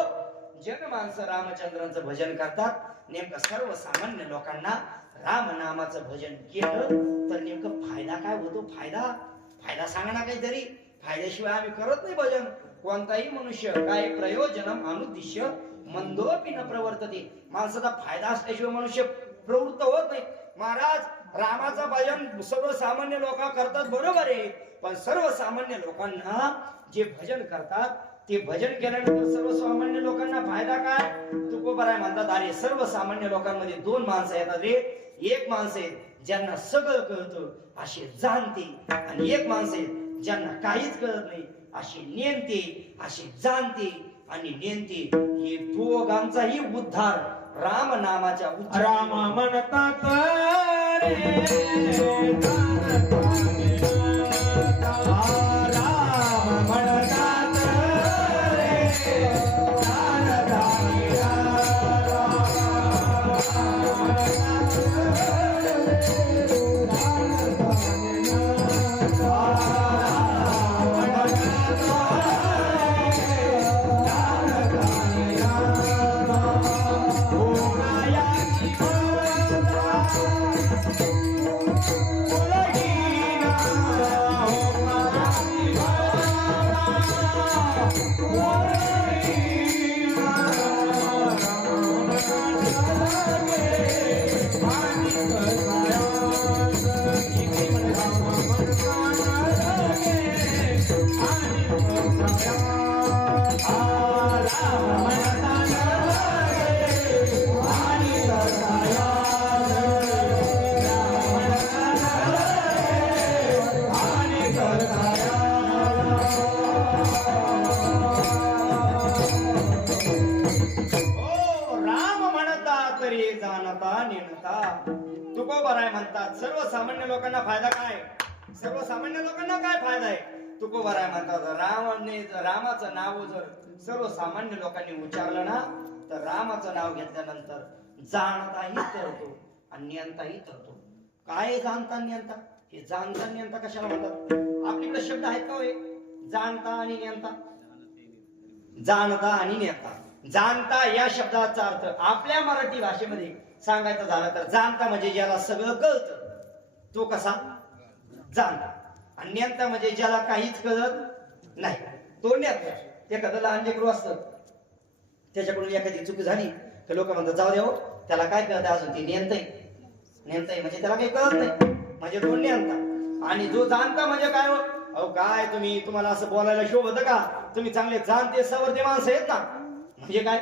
जनमानसं रामचंद्रांचं भजन करतात. नेमकं सर्वसामान्य लोकांना राम नामाचं भजन केलं तर नेमकं फायदा काय होतो? फायदा सांगा ना काहीतरी. फायद्याशिवाय आम्ही करत नाही भजन. कोणताही मनुष्य काय प्रयोजनम अनुद्दिश्य मंदोपि न प्रवर्तते. माणसाचा फायदा असल्याशिवाय मनुष्य प्रवृत्त होत नाही. महाराज रामाचं भजन सर्वसामान्य लोक करतात बरोबर आहे, पण सर्वसामान्य लोकांना जे भजन करतात ते भजन केल्यानंतर सर्वसामान्य लोकांना फायदा काय? तुकोबाराय म्हणतात, अरे सर्वसामान्य लोकांमध्ये 2 माणसं येतात रे. एक माणसं आहेत ज्यांना सगळं कळतं असे जाणते, आणि एक माणसं आहेत ज्यांना काहीच कळत नाही असे नेमते, असे जाणते आणि नेमते. हे दोघांचाही उद्धार राम नामाच्या उच्चार. राम म्हणतात तुकोबाराय म्हणतात सर्वसामान्य लोकांना फायदा काय? सर्वसामान्य लोकांना काय फायदा आहे? तुकोबाराय म्हणतात रामाचं नाव जर सर्वसामान्य लोकांनी उच्चारलं ना तर रामाचं नाव घेतल्यानंतर जाणताही तरतो आणि नियंताही तरतो. काय जाणता नियंता? हे जाणता नियंता कशाला म्हणतात? आपल्याकडे शब्द आहेत का होय? जाणता आणि नियंता. जाणता आणि नियंता. जाणता या शब्दाचा अर्थ आपल्या मराठी भाषेमध्ये सांगायचं झालं तर जाणता म्हणजे ज्याला सगळं कळतं तो कसा जाणता, आणि नियंता म्हणजे ज्याला काहीच कळत नाही तो नियंता. ते एखादं लहान लेकरू असतं त्याच्याकडून एखादी चूक झाली तर लोक म्हणतात जाऊ द्या हो, त्याला काय कळत अजून ते नियंताय. नियंताय म्हणजे त्याला काही कळत नाही म्हणजे तो नियंता. आणि जो जाणता म्हणजे काय हो? अहो काय तुम्हाला असं बोलायला शोभत का? तुम्ही चांगले जाणते सवरते माणसं आहेत ना. म्हणजे काय?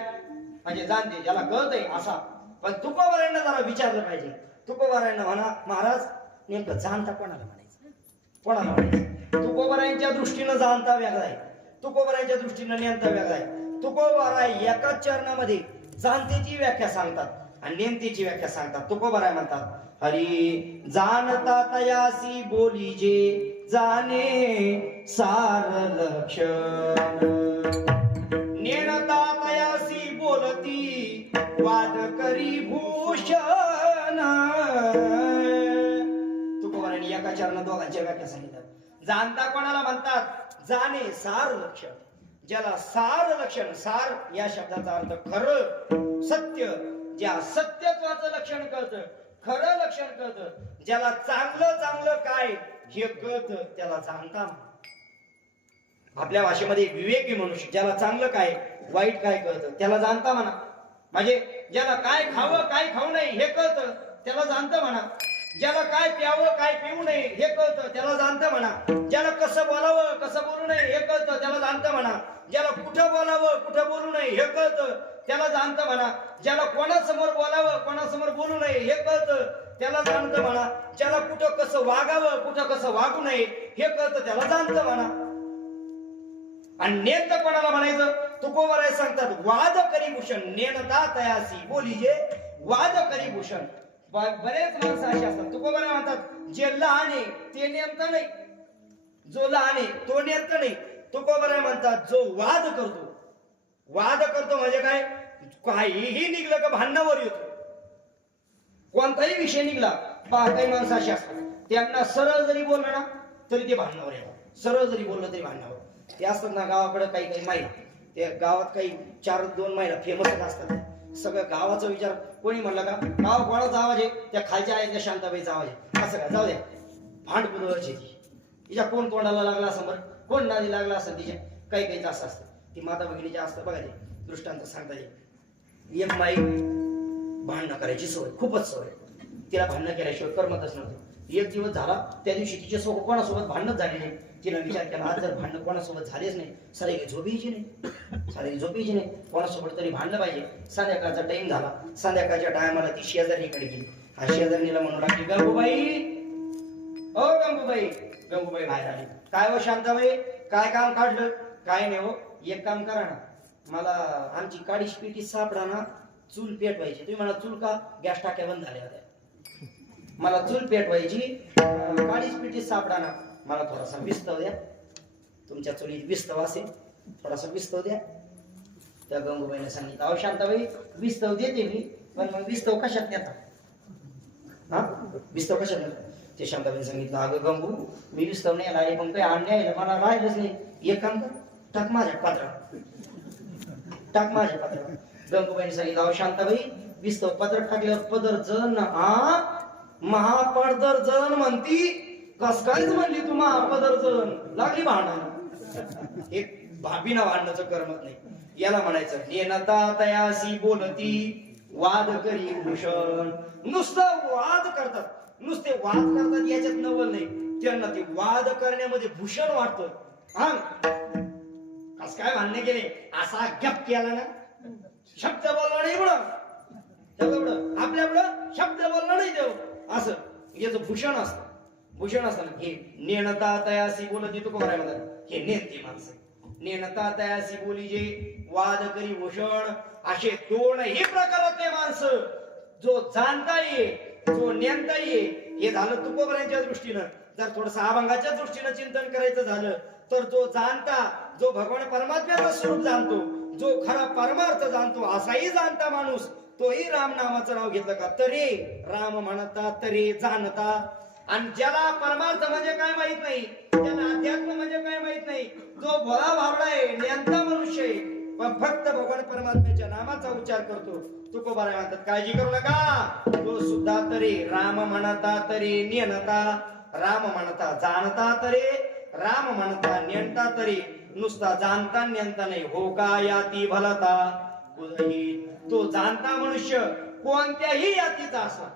म्हणजे जाणते ज्याला कळतंय असा. पण तुकोबारायांना जरा विचारलं पाहिजे. तुकोबारायांना म्हणा महाराज नेमकं जाणता कोणाला म्हणायचं? कोणाला म्हणायचं? तुकोबारायांच्या दृष्टीनं जाणता वेगळा आहे, तुकोबारायांच्या दृष्टीनं नियंता वेगळा आहे. तुकोबाराय एकाच चरणामध्ये जाणतेची व्याख्या सांगतात आणि नियंतेची व्याख्या सांगतात. तुकोबाराय म्हणतात हरी जाणता तयासी बोली जे जाणे सार लक्षण, नेणता तयासी बोलती वाद करी भूषण. तुकोबारायांनी एका चरणात दोघांच्या व्याख्या सांगितल्या. जाणता कोणाला म्हणतात? जाणे सार लक्षण. ज्याला सार लक्षण, सार या शब्दाचा अर्थ खरं सत्य, ज्या सत्यत्वाचं लक्षण कळतं, खरं लक्षण कळतं, ज्याला चांगलं चांगलं काय हे कळतं त्याला जाणता. आपल्या भाषेमध्ये विवेकी मनुष्य ज्याला चांगलं काय वाईट काय कळतं त्याला जाणता म्हणा. म्हणजे ज्याला काय खावं काय खाऊ नये हे कळतं त्याला जाणतं म्हणा. ज्याला काय प्यावं काय पिऊ नये हे कळतं त्याला जाणतं म्हणा. ज्याला कसं बोलावं कसं बोलू नये हे कळतं त्याला जाणतं म्हणा. ज्याला कुठं बोलावं कुठं बोलू नये हे कळतं त्याला जाणतं म्हणा. ज्याला कोणासमोर बोलावं कोणासमोर बोलू नये हे कळतं त्याला जाणतं म्हणा. ज्याला कुठं कसं वागावं कुठं कसं वागू नये हे कळतं त्याला जाणतं म्हणा. आणि नेत कोणाला म्हणायचं? तुकोबाराय सांगतात वाद करी भूषण, नेणता तयासी बोली जे वाद करी भूषण. बरेच माणसं अशी असतात. तुकोबाराय म्हणतात जे लहान आहे ते नेमता नाही, जो लहान आहे तो नेमता नाही. तुकोबाराय म्हणतात जो वाद करतो, वाद करतो म्हणजे काय? काहीही निघलं का भांडणावर येतो. कोणताही विषय निघला पहा काही माणसं अशी असतात त्यांना सरळ जरी बोललं ना तरी ते भांडणावर येतात. सरळ जरी बोललं तरी भांडणावर. ते असतात ना गावाकडे काही काही महिला, त्या गावात काही 4-2 महिला फेमसच असतात. सगळं गावाचा विचार कोणी म्हणलं का गाव कोणाचा आवाज आहे? त्या खालच्या आहेत त्या शांताबाईचा आवाज आहे असं का? जाऊ द्या भांडकुदळची तिच्या कोण तोंडाला लागला असं बरं, कोण नादी लागला असं तिच्या काही काही असं असतं. ती माता भगिनीच्या असतं बघा ते दृष्टांत सांगता येईल. एक माई भांडणं करायची सवय, खूपच सवय, तिला भांडणं केल्याशिवाय करमतच नव्हतं. एक दिवस झाला त्या दिवशी तिच्यासोबत कोणासोबत भांडणच झाले नाही. तिला विचार केला आज जर भांडण कोणासोबत झालेच नाही सारे झोपायची नाही, सारे झोपायची नाही, कोणासोबत तरी भांडलं पाहिजे. संध्याकाळचा टाइम झाला. संध्याकाळच्या टायमाला ती शेजारणीकडे गेली आणि शेजारणीला म्हणू लागली गंगूबाई, ओ गंगूबाई. गंगूबाई बाहेर आली. काय हो शांताबाई काय काम काढलं? काय नाही हो, एक काम करा ना, मला आमची काडीश पिटी सापडा ना, चूल पेटवायची. तुम्ही म्हणा चूल का? गॅस टाक्या बंद झाल्या होत्या. मला चूल पेटवायची, काडीश पिटी सापडा ना, मला थोडासा विस्तव द्या. तुमच्या चुलीत विस्तव असेल थोडासा विस्तव द्या. त्या गंगूबाईने सांगितलं अहो शांताबाई विस्तव देते मी, पण मग विस्तव कशात नेता? हा विस्तव कशात नेता? ते शांताबाईने सांगितलं अगं गंगू मी विस्तव नाही आला पण काही आण नाही मला राहिलंच नाही. एक काम कर, टाक माझ्या पात्रात, टाक माझ्या पात्रात. गंगूबाईने सांगितलं अहो शांताबाई विस्तव पात्रात टाकल्यावर पदर जण ना महापदर जण म्हणती. कस कायच म्हणली तू महापदर जण? लागली भांडण. एक भाभीना भांडणाचं करमत नाही. याला म्हणायचं नेणता तयासी बोलती वाद करी भूषण. नुसतं वाद करतात, नुसते वाद करतात याच्यात नवल नाही, त्यांना ते वाद करण्यामध्ये भूषण वाटतं. हा कस काय भांडणे केले असा गप केला ना, शब्द बोलला नाही एवढं आपल्याकडं शब्द बोलला नाही देव असं याचं भूषण असतं. भूषण असताना हे नेणता तयासी बोलती तुकोबाराय म्हणतात हे नेते माणसं. नेणता तयासी बोली जे वाद करी भूषण असे दोनही प्रकारातले माणसं. जो जाणता ये जो नेमताही आहे. हे झालं तुकोबरांच्या दृष्टीनं. जर थोडस अभंगाच्या दृष्टीनं चिंतन करायचं झालं तर जो जाणता, जो भगवान परमात्म्याचं स्वरूप जाणतो, जो खरा परमार्थ जाणतो, असाही जाणता माणूस तोही राम नामाचं नाव घेतलं का तरी राम म्हणता, तरी जाणता. आणि ज्याला परमार्थ म्हणजे काय माहित नाही, ज्याला अध्यात्म म्हणजे काय माहित नाही, जो भोळा भाबडा आहे, नेमता मनुष्य आहे, पण फक्त भगवान परमात्म्याच्या नामाचा उच्चार करतो, तुकोबाराय म्हणतात काळजी करू नका. तो सुद्धा तरी राम म्हणता, तरी नेनता. राम म्हणता जाणता, तरी राम म्हणता नेणता, तरी नुसता जाणता नेणता नाही. हो का याती भलता कुलही. तो जाणता मनुष्य कोणत्याही यातीचा असला.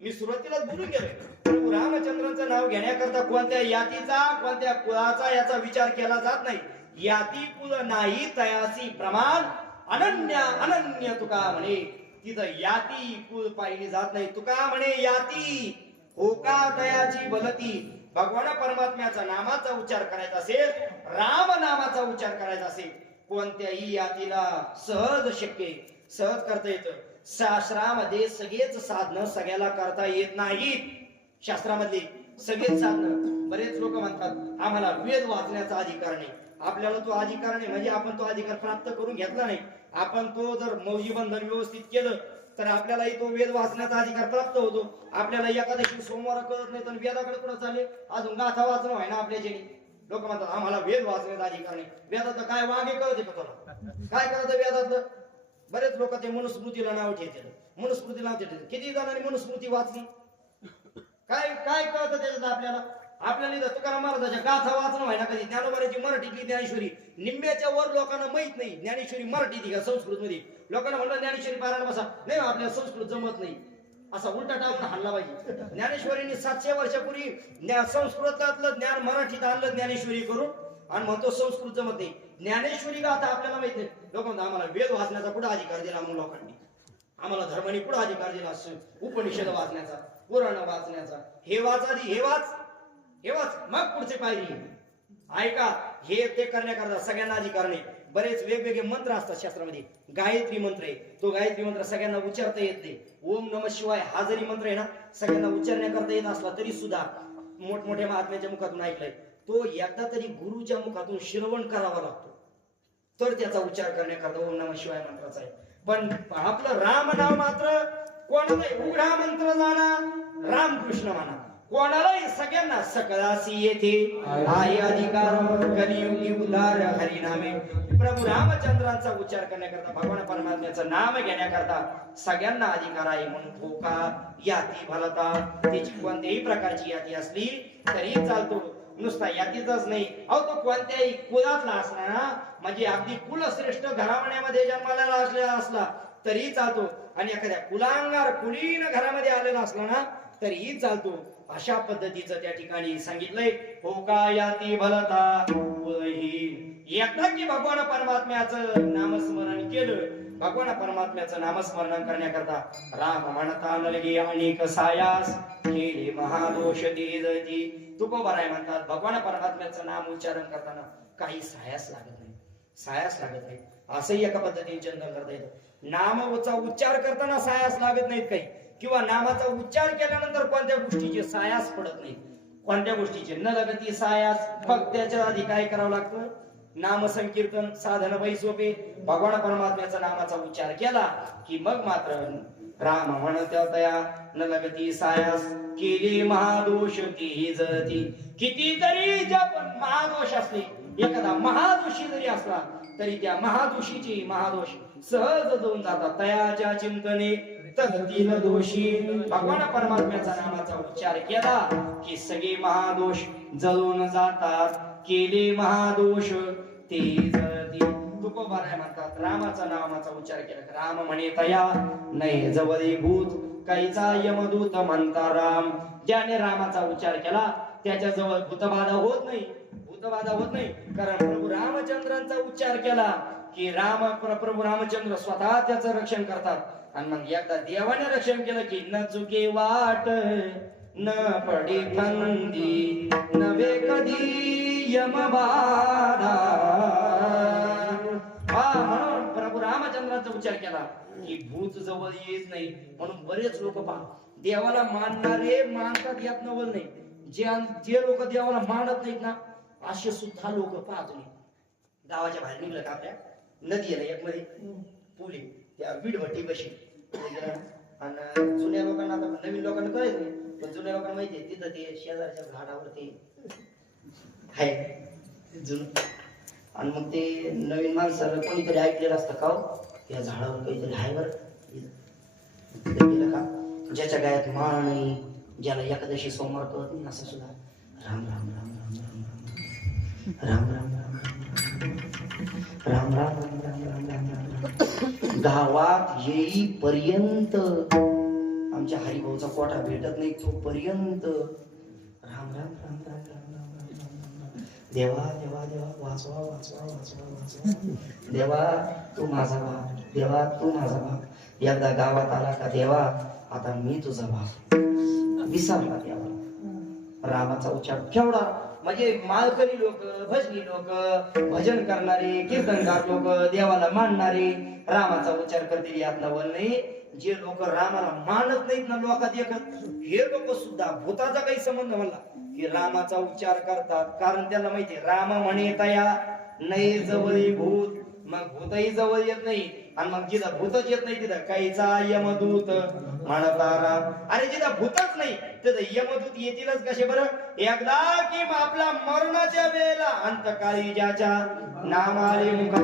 मी सुरुवातीलाच बोलून गेलोय, प्रभू रामचंद्रांचं नाव घेण्याकरता कोणत्या यातीचा, कोणत्या कुळाचा याचा विचार केला जात नाही. याती कुल नाही तयासी प्रमाण अनन्य अनन्य तुका म्हणे. तिथं याती कुल पाहिली जात नाही. तुका म्हणे याती होका तयाची बलती. भगवान परमात्म्याचा नामाचा उच्चार करायचा असेल, राम नामाचा उच्चार करायचा असेल, कोणत्याही यातीला सहज शक्य आहे, सहज करता येतं. शास्त्रामध्ये सगळेच साधनं सगळ्याला करता येत नाहीत. शास्त्रामधली सगळेच साधनं. बरेच लोक म्हणतात आम्हाला वेद वाचण्याचा अधिकार नाही. आपल्याला तो अधिकार नाही म्हणजे आपण तो अधिकार प्राप्त करून घेतला नाही. आपण तो जर मौजी बंधन व्यवस्थित केलं तर आपल्यालाही तो वेद वाचण्याचा अधिकार प्राप्त होतो. आपल्याला एकादशी सोमवार कळत नाही तर वेदाकडे कुठं चालले, अजून गाथा वाचणं व्हाय ना आपल्या जेणी. लोक म्हणतात आम्हाला वेद वाचण्याचा अधिकार नाही. वेदाचं काय वागे कळते का तुला? काय कळतं वेदातलं? बरेच लोक ते मनुस्मृतीला नाव ठेवतात. मनुस्मृतीला नाव ठेवतात. किती जणांनी मनुस्मृती वाचली? काय काय कळतं त्याच्यात आपल्याला? आपल्याला तुकाराम महाराजांच्या गाथा वाचणं व्हाय ना कधी. ज्ञानोबाची मराठीतली ज्ञानेश्वरी निम्म्याच्या वर लोकांना माहित नाही. ज्ञानेश्वरी मराठीत का संस्कृत मध्ये. लोकांना म्हणलं ज्ञानेश्वरी पारायण बसा, नाही आपल्याला संस्कृत जमत नाही, असा उलटा टाकून हल्ला पाहिजे. ज्ञानेश्वरीने 700 वर्षापूर्वी संस्कृतातलं ज्ञान मराठीत आणलं ज्ञानेश्वरी करून, आणि म्हणतो संस्कृत जमत नाही. ज्ञानेश्वरी गाथा आपल्याला माहित नाही. लोक म्हणतात आम्हाला वेद वाचण्याचा कुठं अधिकार दिला मग लोकांनी, आम्हाला धर्माने कुठं अधिकार दिला उपनिषद वाचण्याचा, पुराण वाचण्याचा. हे वाच आधी, हे वाच, हे वाच, मग पुढचे पायरी ऐका. हे ते करण्याकरता सगळ्यांना अधिकार नाही. बरेच वेगवेगळे मंत्र असतात शास्त्रामध्ये. गायत्री मंत्र आहे, तो गायत्री मंत्र सगळ्यांना उच्चारता येत नाही. ओम नमः शिवाय हा जरी मंत्र आहे ना सगळ्यांना उच्चारण्याकरता येत असला तरी सुद्धा मोठमोठ्या महात्म्याच्या मुखातून ऐकलाय तो एकदा तरी गुरुच्या मुखातून श्रवण करावा लागतो तर त्याचा उच्चार करण्याकरता ओम नमः शिवाय मंत्राचा आहे. पण आपलं राम नाव मात्र कोणालाही उघडा मंत्र जाणा, रामकृष्ण म्हणा, कोणालाही सगळ्यांना सकळासी येथे आहे अधिकार. कलियुगी उदार हरिनामे. प्रभू रामचंद्रांचा उच्चार करण्याकरता, भगवान परमात्म्याचं नाम घेण्याकरता सगळ्यांना अधिकार आहे. म्हणून धोका याती भलता. त्याची कोणत्याही प्रकारची याती असली तरी चालतो. नुसता यातीचाच नाही, अहो तो कोणत्याही कुळातला असला ना, म्हणजे अगदी कुलश्रेष्ठ घराण्यामध्ये जन्माला असला तरी चालतो. आणि एखाद्या कुलांगार कुलीन घरामध्ये आलेला असला ना तरीही चालतो. अशा पद्धतीचं त्या ठिकाणी सांगितलंय. हो का याती भलता एकदा की भगवान परमात्म्याचं नामस्मरण केलं, भगवान परमात्म्याचं नामस्मरण करण्याकरता राम म्हणता नलगे अनेक सायास केले महादोष देजती. तुकोबाराय म्हणतात भगवान परमात्म्याचं नाम उच्चारण करताना काही सायास लागत नाही, सायास लागत नाही. असंही एका पद्धतीने चिंतन करता येतं. नामाचा उच्चार करताना सायास लागत नाहीत काही, किंवा नामाचा उच्चार केल्यानंतर कोणत्या गोष्टीचे सायास पडत नाही. कोणत्या गोष्टीचे न लगती सायास. फक्त त्याच्या आधी काय करावं लागतं? नाम संकीर्तन साधन बाई सोपे. भगवान परमात्म्याचा नामाचा उच्चार केला की मग मात्र राम म्हणत्या तया न लगती सायास केली महादोष ती जती. कितीतरी जप महादोष असले, एखादा महादोषी जरी असला तरी त्या महादोषीची महादोष सहज जाऊन जातात. तयाच्या चिंतने तदतील दोषी. भगवान परमात्म्याचा नामाचा उच्चार केला की सगळे महादोष जळून जातात. केले महादोष ते जळती. तुकोबाराय म्हणतात रामाचा नामाचा उच्चार केला, राम म्हणे तया नाही जवळी भूत काहीचा यमदूत म्हणता राम. ज्याने रामाचा उच्चार केला त्याच्या जवळ भूतबाधा होत नाही, भूतबाधा होत नाही. कारण प्रभू रामचंद्रांचा उच्चार केला की प्रभू रामचंद्र स्वतः त्याचं रक्षण करतात. आणि मग एकदा देवाने रक्षण केलं की न चुके वाट न पडी थंडी नवे कधी यमबाधा. म्हणून प्रभू रामचंद्राचा उच्चार केला की भूत जवळ येत नाही. म्हणून बरेच लोक देवाला मानणारे मानतात यात नवल नाही. जे लोक देवाला मानत नाहीत ना असे सुद्धा लोक पाहतो. गावाच्या बाहेर निघलं का आपल्या नदी आहे ना एक मध्ये पूल आहे त्या विडवटी बशी आणि जुन्या लोकांना आता नवीन लोकांना कळत नाही पण जुन्या लोकांना माहितीये तिथं ते शेजारच्या झाडावरती आहे जुन आणि मग ते नवीन माणसाला कोणीतरी ऐकलेलं असतं का या झाडावर काहीतरी आहे बरं गेलं का ज्याच्या गायात माळ नाही ज्याला एकादशी सोमवार कळत नाही असं सुद्धा राम राम राम राम राम राम राम राम राम राम राम राम राम गावात येईपर्यंत आमच्या हरिभाऊचा कोठा भेटत नाही तोपर्यंत राम राम राम राम राम राम राम देवा देवा देवा वाचवा वाचवा वाचवा वाचवा देवा तू माझा बाप देवा तू माझा बाप एकदा गावात आला का देवा आता मी तुझा बाप विसरला देवा रामाचा उच्चार केवढा म्हणजे माळकरी लोक भजनी लोक भजन करणारे कीर्तनकार लोक देवाला मानणारे रामाचा उच्चार करतील यात नवल नाही. जे लोक रामाला मानत नाहीत ना लोकात एकत हे लोक सुद्धा भूताचा काही संबंध म्हणला की रामाचा उच्चार करतात कारण त्यांना माहितीये राम म्हणे तया नाही जवळी भूत मग भूतही जवळ येत नाही आणि मग जिथं भूतच येत नाही तिथं काहीचा यमदूत म्हणता राम. अरे जिथं भूतच नाही तिथं यमदूत येतीलच कसे बरं. एकदा की आपला मरणाच्या वेळेला अंतकाळी ज्याच्या नामाले मुखा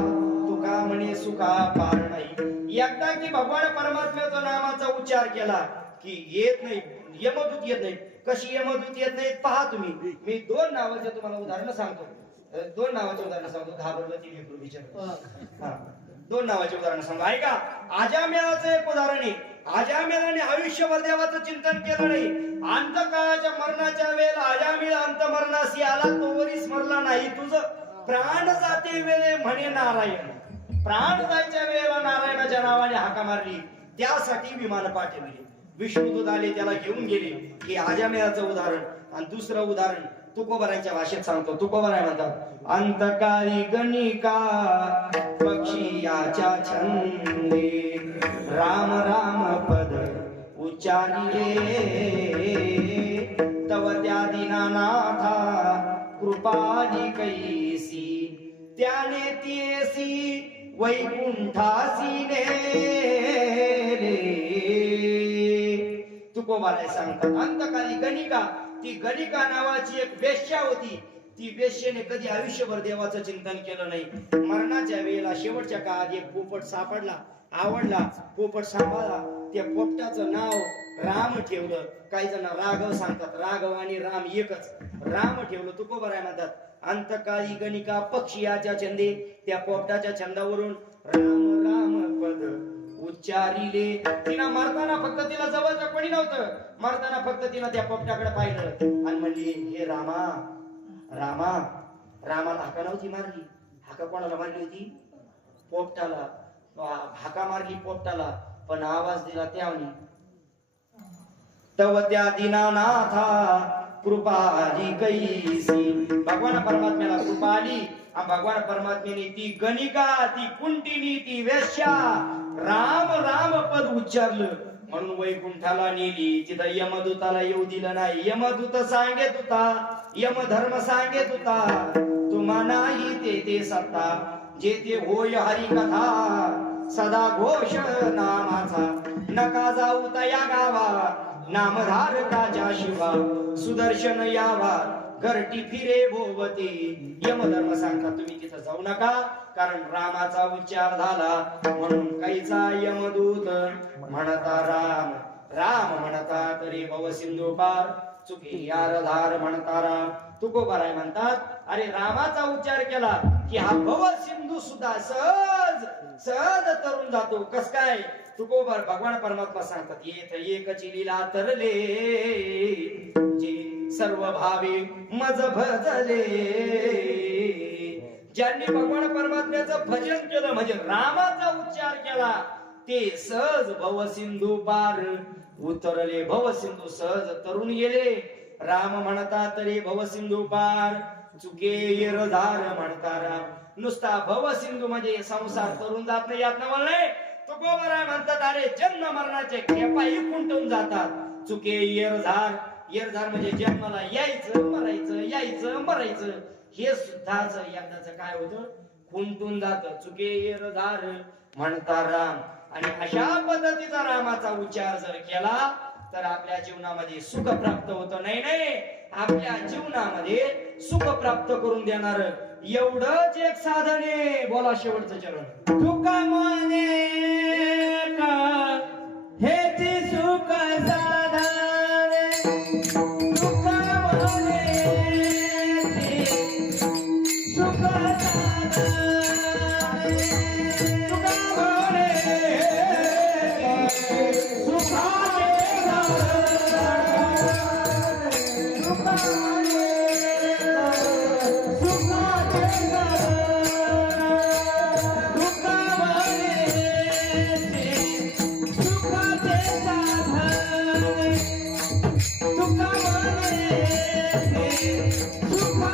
तुका म्हणे सुखा पार नाही. एकदा की भगवान परमात्म्याचा नामाचा उच्चार केला की येत नाही यमदूत येत नाही. कशी यमदूत येत नाहीत पहा तुम्ही. मी दोन नावाचे तुम्हाला उदाहरण सांगतो. दोन नावाचे उदाहरण सांगतो. घाबरवती लेकरू विचार दोन नावाचे उदाहरण सांगतो ऐका. आजामेळाचं एक उदाहरण आहे. आजामेळाने आयुष्यभर देवाचं चिंतन केलं नाही. अंतकाळाच्या मरणाच्या वेळेला आजामेळ अंतमरणाशी आला तोवरी स्मरला नाही तुझं प्राण जाते वेळे म्हणे नारायण. प्राण जायच्या वेळेला नारायणाच्या नावाने हाका मारली त्यासाठी विमान पाठवली. विष्णुदूत आले त्याला घेऊन गेले. हे आजामेळाचं उदाहरण. आणि दुसरं उदाहरण तुकोबारांच्या भाषेत सांगतो. तुकोबाराय म्हणतात अंतकाळी गणिका पक्षी याच्या छंदे राम राम पद उच्चारिले तव त्या दीनानाथा कृपाली कैसी त्याने तियसी वैकुंठासी नेले. तुकोबाराय सांगतात अंतकाळी गणिका ती गणिका नावाची एक वेश्या होती. ती वेश्येने कधी आयुष्यभर देवाचं चिंतन केलं नाही. मरणाच्या वेळेला शेवटच्या काळात एक पोपट सापडला आवडला पोपट सांभाळला. त्या पोपटाचं नाव राम ठेवलं. काही जण राघव सांगतात. राघव आणि राम एकच राम ठेवलं. तुकोबाराय म्हणतात अंतकाळी गणिका पक्षियाच्या छंदे त्या पोपटाच्या छंदावरून राम राम पद उच्चारिले. तिला मारताना फक्त तिला जवळचं कोणी नव्हतं. मारताना फक्त तिला त्या पोपटाकडे पाहिलं आणि म्हणली हे रामा रामा. रामाला हाका नव्हती मारली. हाका कोणाला मारली होती पोपटाला. हाका मारली पोपटाला पण आवाज दिला त्यावनी तव त्या दीनानाथा कृपाली कैसी. भगवान परमात्म्याला कृपा आली आणि भगवान परमात्म्याने ती गणिका ती कुंटिनी ती वेश्या राम राम पद उच्चारलं म्हणून वैकुंठाला नेली. तिथं यमदूताला येऊ दिलं नाही. यमदूत सांगेत होता यमधर्म सांगेत होता तुम्हा नाही ते सत्ता जे ते होय हरी कथा सदा घोष नामाचा नका जाऊ तया गावा नामधारकाच्या शिवा सुदर्शन यावा घरटी फिरे भोवती. यमधर्म सांगतात तुम्ही तिथं जाऊ नका कारण रामाचा उच्चार झाला म्हणून काहीचा यमदूत म्हणता राम राम म्हणता तरी भव सिंधू पार चुकी यारधार म्हणता राम. तुकोबाराय म्हणतात अरे रामाचा उच्चार केला की हा भव सिंधू सुद्धा सहज सहज तरुण जातो. कस काय तुकोबार भगवान परमात्मा सांगतात येत एकची लीला तरले जे सर्व भावे मज भजले. ज्यांनी भगवान परमात्म्याचं भजन केलं म्हणजे रामाचा उच्चार केला ते सहज भवसिंधू पार उतरले. भवसिंधू सहज तरुण गेले. राम म्हणता तरी भवसिंधू पार चुके येरधार म्हणता राम. नुसता भवसिंधू म्हणजे संसार तरुण जात नाही यात नवल नाही. तुकोबाराय म्हणतात अरे जन्म मरणाचे खेपाही कुंटून जातात चुके येरझार म्हणजे जन्माला यायचं मरायचं यायचं मरायचं हे सुद्धाच एकदाच काय होतं खुंटून जात. चुके येरझार म्हणता राम. आणि अशा पद्धतीचा रामाचा उच्चार जर केला तर आपल्या जीवनामध्ये सुख प्राप्त होतं. नाही नाही, आपल्या जीवनामध्ये सुख प्राप्त करून देणार एवढंच एक साधन आहे. बोला शेवटचं चरण. तुका म्हणे का हेची सुख साधन, तुका म्हणे सुख साधन, तुका म्हणे सुखाचे साधन, तुका म्हणे सुखाचे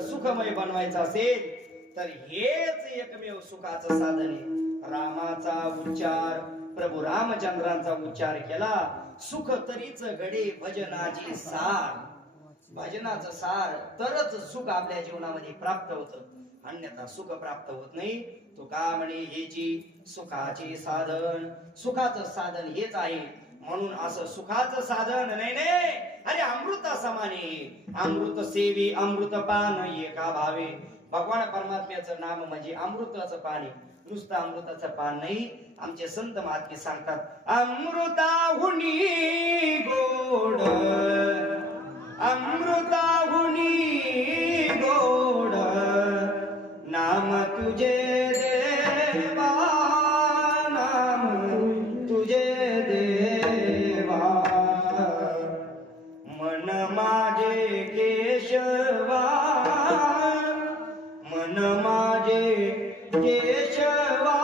सुखमय बनवायचं असेल तर हेच एकमेव सुखाचं साधन आहे. रामाचा उच्चार प्रभू रामचंद्रांचा उच्चार केला. सुख तरीच घडे भजनाची सार. भजनाचं सार तरच सुख आपल्या जीवनामध्ये प्राप्त होतं, अन्यथा सुख प्राप्त होत नाही. तो का म्हणे हेची सुखाचे साधन, सुखाचं साधन हेच आहे. म्हणून असं सुखाचं साधन नाही नाही, अरे अमृता समाने अमृत सेवी अमृत पान एका भावे. भगवान परमात्म्याचं नाम म्हणजे अमृताचं पाणी, नुसतं अमृताचं पान नाही. आमचे संत महात्मे सांगतात अमृताहुनी गोड, अमृताहुनी गोड नाम तुझे देवा, नाम तुझे देवा. मन माझे केशवा, मन माझे केशवा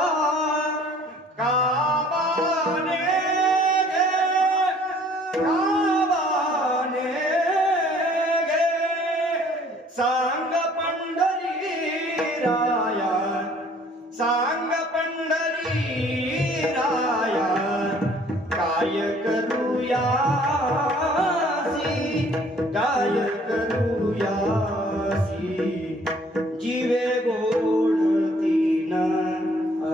काबाने गे, काबाने गे. सांग पंढरी राया, सांग पंढरी राया काय करूया, काय करूयासी. जीवे गोड तीन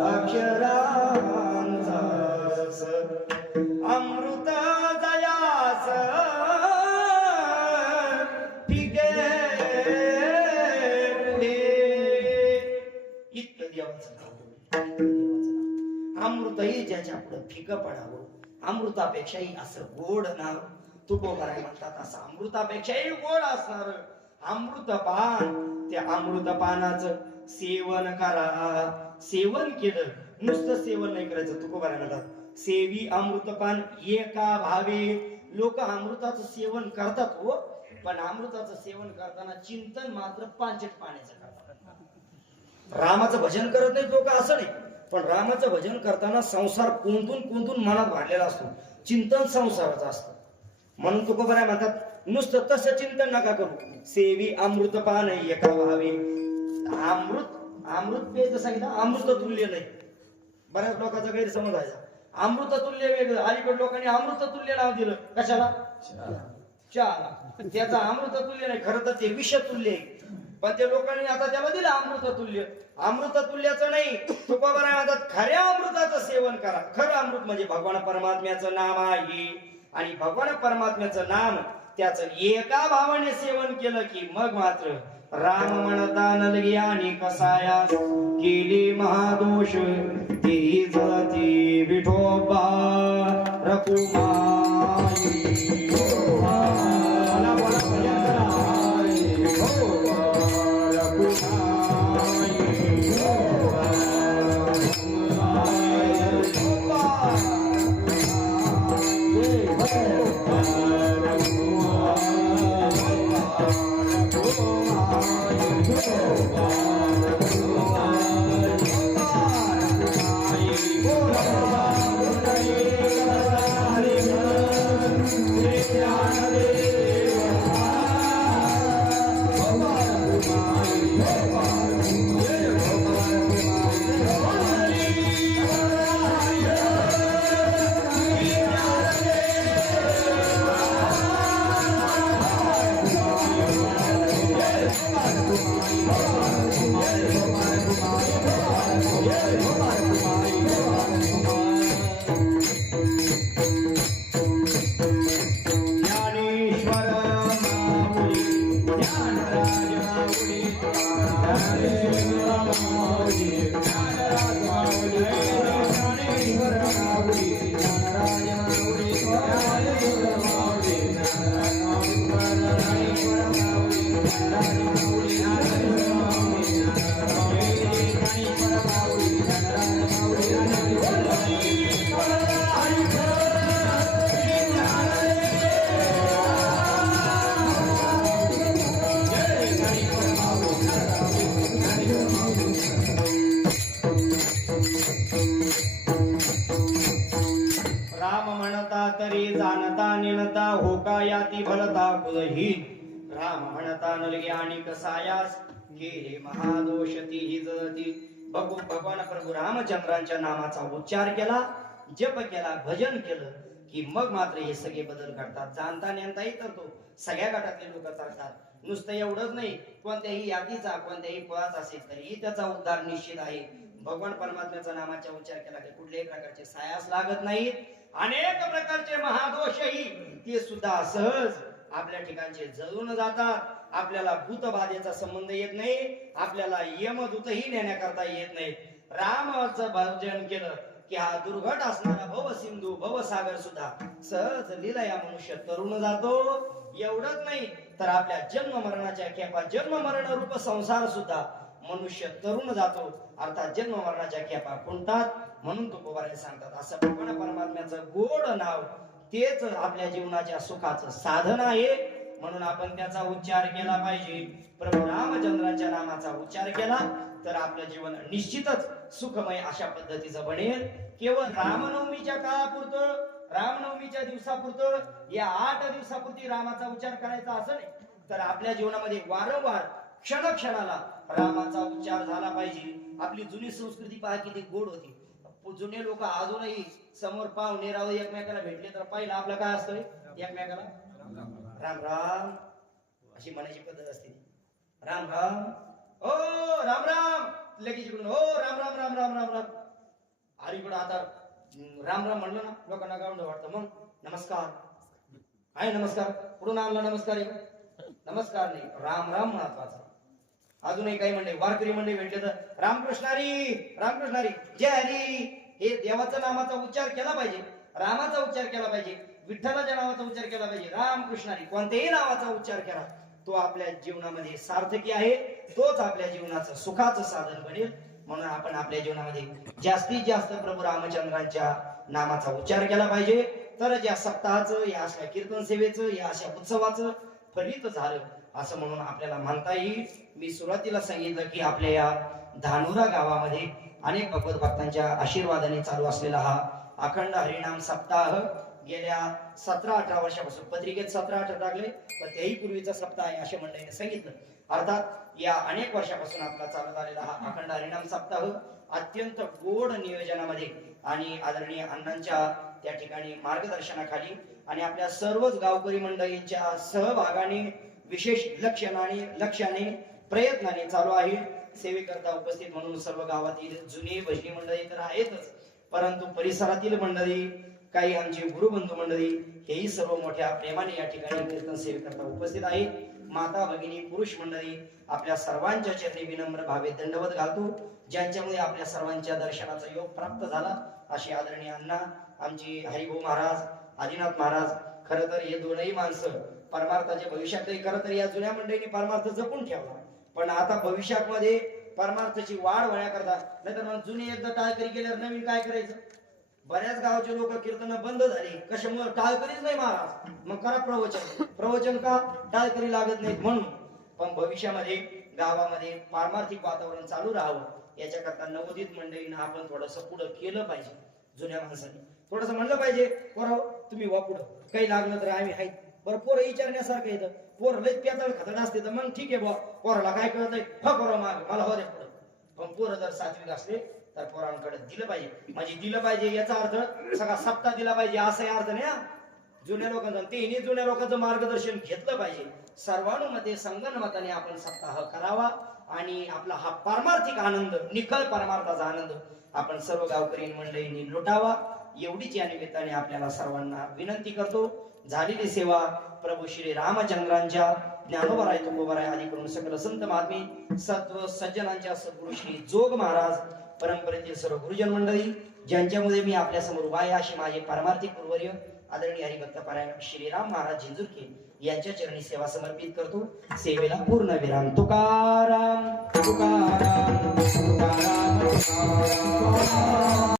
अक्षरांचा रस, अमृत जयास पिके पुढे. इतकं देवाचं नाव, अमृतही ज्याच्या पुढे फिकं पडावं, अमृतापेक्षाही असं गोड नाव तुकोबाराय म्हणतात. असं अमृतापेक्षाही गोड असणार अमृतपान. त्या अमृतपानाचं सेवन करा. सेवन केलं, नुसतं सेवन नाही करायचं. तुकोबाराय म्हणतात सेवी अमृतपान एका भावे. लोक अमृताचं सेवन करतात हो, पण अमृताचं सेवन करताना चिंतन मात्र पांचट पाण्याचं करतात. रामाचं भजन करत नाही लोक असं नाही, पण रामाचं भजन करताना संसार कोंतून कोंतून मनात भरलेला असतो, चिंतन संसाराचं असतं. म्हणून तुकोबाराय म्हणतात नुसतं तसं चिंतन नका करू. सेवी अमृतपान एका भावे. अमृत अमृत पेज सांगितलं, अमृत तुल्य नाही. बऱ्याच लोकांचा गैरसमज व्हायचा. अमृत तुल्य वेगळं, अलीकडे लोकांनी अमृत तुल्य नाव दिलं. कशाला? 4 त्याचा अमृत तुल्य नाही, खरं तर ते विष तुल्य आहे. पण ते लोकांनी आता त्याला दिलं अमृत तुल्य. अमृत तुल्याचं नाही, तुकोबाराय म्हणतात खऱ्या अमृताचं सेवन करा. खरं अमृत म्हणजे भगवान परमात्म्याचं नाम आहे. आणि भगवान परमात्म्याचं नाम त्याचं एका भावाने सेवन केलं की मग मात्र राम म्हणता नलगी आणि कसाया केली महादोष ती जाती विठोबा रकुमाई. बोला बोला भजन करा. विठोबा रकुमाई. विठोबा याती भलता कुलही. राम म्हणता नलगे आणि कसायास गेले महादोष तीही जळती. बघू भगवान प्रभू रामचंद्रांच्या नामाचा उच्चार केला, जप केला, भजन केलं की मग मात्र हे सगळे बदल घडतात. जाणता नेमताही तर तो सगळ्या गटातले लोक चालतात. नुसतं एवढंच नाही, कोणत्याही यातीचा कोणत्याही कुळाचा असेल तरीही त्याचा उद्धार निश्चित आहे. भगवान परमात्म्याचा नामाचा उच्चार केला की कुठल्याही प्रकारचे सायास लागत नाहीत. अनेक प्रकारचे महादोषही ते सुद्धा सहज आपल्या ठिकाणचे जळून जातात. आपल्याला भूतबाधेचा संबंध येत नाही, आपल्याला यमदूतही नेण्याकरता येत नाही. रामाचं भजन केलं की हा दुर्घट असणारा भवसिंधू भवसागर सुद्धा सहज लीला या मनुष्य तरुण जातो. एवढंच नाही तर आपल्या जन्म मरणाच्या खेपा जन्म मरण रूप संसार सुद्धा मनुष्य तरुण जातो. अर्थात जन्म मरणाच्या खेपा खुंटतात. म्हणून तुकोबाराय सांगतात असं भगवान परमात्म्याचं गोड नाव तेच आपल्या जीवनाच्या सुखाचं साधन आहे. म्हणून आपण त्याचा उच्चार केला पाहिजे. प्रभू रामचंद्राच्या नामाचा उच्चार केला तर आपलं जीवन निश्चितच सुखमय अशा पद्धतीचं बनेल. केवळ रामनवमीच्या काळापुरतं, रामनवमीच्या दिवसापुरतं, या 8 दिवसापुरती रामाचा उच्चार करायचा असं नाही, तर आपल्या जीवनामध्ये वारंवार क्षणाला रामाचा उच्चार झाला पाहिजे. आपली जुनी संस्कृती पहा किती गोड होती. जुने लोक अजूनही समोर पाहुणे राव एकमेकाला भेटले तर पहिला आपलं काय असतंय, एकमेकाला राम राम अशी म्हणायची पद्धत असते. राम राम, ओ राम राम, लगेच इकडून ओ राम राम राम राम राम राम. अरे इकडं आता राम राम म्हणलं ना लोकांना गावंड वाटतं. मग नमस्कार आहे, नमस्कार कुठून आणला नमस्कार, नमस्कार नाही, राम राम महत्वाचा. अजूनही काही म्हणले वारकरी मंडळी भेटले तर रामकृष्णारी रामकृष्णारी जय हरी. हे देवाच्या नामाचा उच्चार केला पाहिजे, रामाचा उच्चार केला पाहिजे, विठ्ठलाच्या नावाचा उच्चार केला पाहिजे. रामकृष्णारी कोणत्याही नावाचा उच्चार केला तो आपल्या जीवनामध्ये सार्थकी आहे, तोच आपल्या जीवनाचं सुखाचं साधन बनेल. म्हणून आपण आपल्या जीवनामध्ये जास्तीत जास्त प्रभू रामचंद्रांच्या नामाचा उच्चार केला पाहिजे. तर या सप्ताहाचं, या अशा कीर्तन सेवेचं, या अशा उत्सवाचं फलित झालं असं म्हणून आपल्याला म्हणता येईल. मी सुरुवातीला सांगितलं की आपल्या या धानुरा गावामध्ये अनेक भगवत भक्तांच्या आशीर्वादाने चालू असलेला हा अखंड हरिनाम सप्ताह गेल्या 17-18 वर्षापासून पत्रिकेत 17-18 टाकले, पण त्याही पूर्वीचा सप्ताह आहे अशा मंडळीने सांगितलं. अर्थात या अनेक वर्षापासून आपला चालत आलेला हा अखंड हरिनाम सप्ताह अत्यंत गोड नियोजनामध्ये आणि आदरणीय अण्णांच्या त्या ठिकाणी मार्गदर्शनाखाली आणि आपल्या सर्वच गावकरी मंडळींच्या सहभागाने विशेष लक्षाने प्रयत्नाने चालू आहे. सेवेकरता उपस्थित म्हणून सर्व गावातील जुने भजनी मंडळी तर आहेतच, परंतु परिसरातील मंडळी, काही आमची गुरुबंधू मंडळी हेही सर्व मोठ्या प्रेमाने या ठिकाणी कीर्तन सेवेकरता उपस्थित आहेत. माता भगिनी पुरुष मंडळी आपल्या सर्वांच्या चरणी विनम्र भावे दंडवत घालतो, ज्यांच्यामुळे आपल्या सर्वांच्या दर्शनाचा योग प्राप्त झाला अशी आदरणीय अण्णा, आमची हरिभाऊ महाराज, आदिनाथ महाराज. खर तर हे दोनही माणसं परमार्थाच्या भविष्यातही खर तर या जुन्या मंडळींनी परमार्थ जपून ठेवला, पण आता भविष्यामध्ये परमार्थाची वाढ होण्याकरता, नाहीतर मग जुने एकदा टाळकरी केल्यावर नवीन काय करायचं. बऱ्याच गावचे लोक कीर्तन बंद झाली कशामुळे, टाळकरीच नाही महाराज, मग करा प्रवचन का, टाळकरी लागत नाहीत म्हणून. पण भविष्यामध्ये गावामध्ये पारमार्थिक वातावरण चालू राहावं याच्याकरता नवोदित मंडळींना आपण थोडस पुढं केलं पाहिजे. जुन्या माणसांनी थोडस म्हणलं पाहिजे, पोरं तुम्ही वा पुढं, काही लागलं तर आम्ही आहेत. बरं पोरं विचारण्यासारखं येतं, पोरं लय प्यातळ खतड असते तर मग ठीक आहे बुवा, पोराला काय कळतंय, हा पोरं माग मला हो द्या पुढं. पण पोरं जर सात्विक असले तर पोरांकडे दिलं पाहिजे, म्हणजे दिलं पाहिजे याचा अर्थ सगळा सप्ताह दिला पाहिजे असाही अर्थ नाही. जुन्या लोकांचं तेही जुन्या लोकांचं मार्गदर्शन घेतलं पाहिजे. सर्वानुमते संगनमताने आपण सप्ताह करावा आणि आपला हा पारमार्थिक आनंद, निखळ परमार्थाचा आनंद आपण सर्व गावकरी मंडळींनी लुटावा एवढीच या निमित्ताने आपल्याला सर्वांना विनंती करतो. झालेली सेवा प्रभू श्री रामचंद्रांच्या, ज्ञानोबराय तुकोबराय आदी करून सकल संत महात्मे सत्व सज्जनांच्या सद्गुरु श्री जोग महाराज, परंपरेतील सर्व गुरुजन मंडळी ज्यांच्यामध्ये मी आपल्या समोर उभा आहे अशी माझे पारमार्थिक गुरुवर्य आदरणीय हरिभक्त पारायण श्रीराम महाराज झिंजुरके यांच्या चरणी सेवा समर्पित करतो. सेवेला पूर्ण विराम. तुकाराम तुकाराम तुकाराम तुकाराम.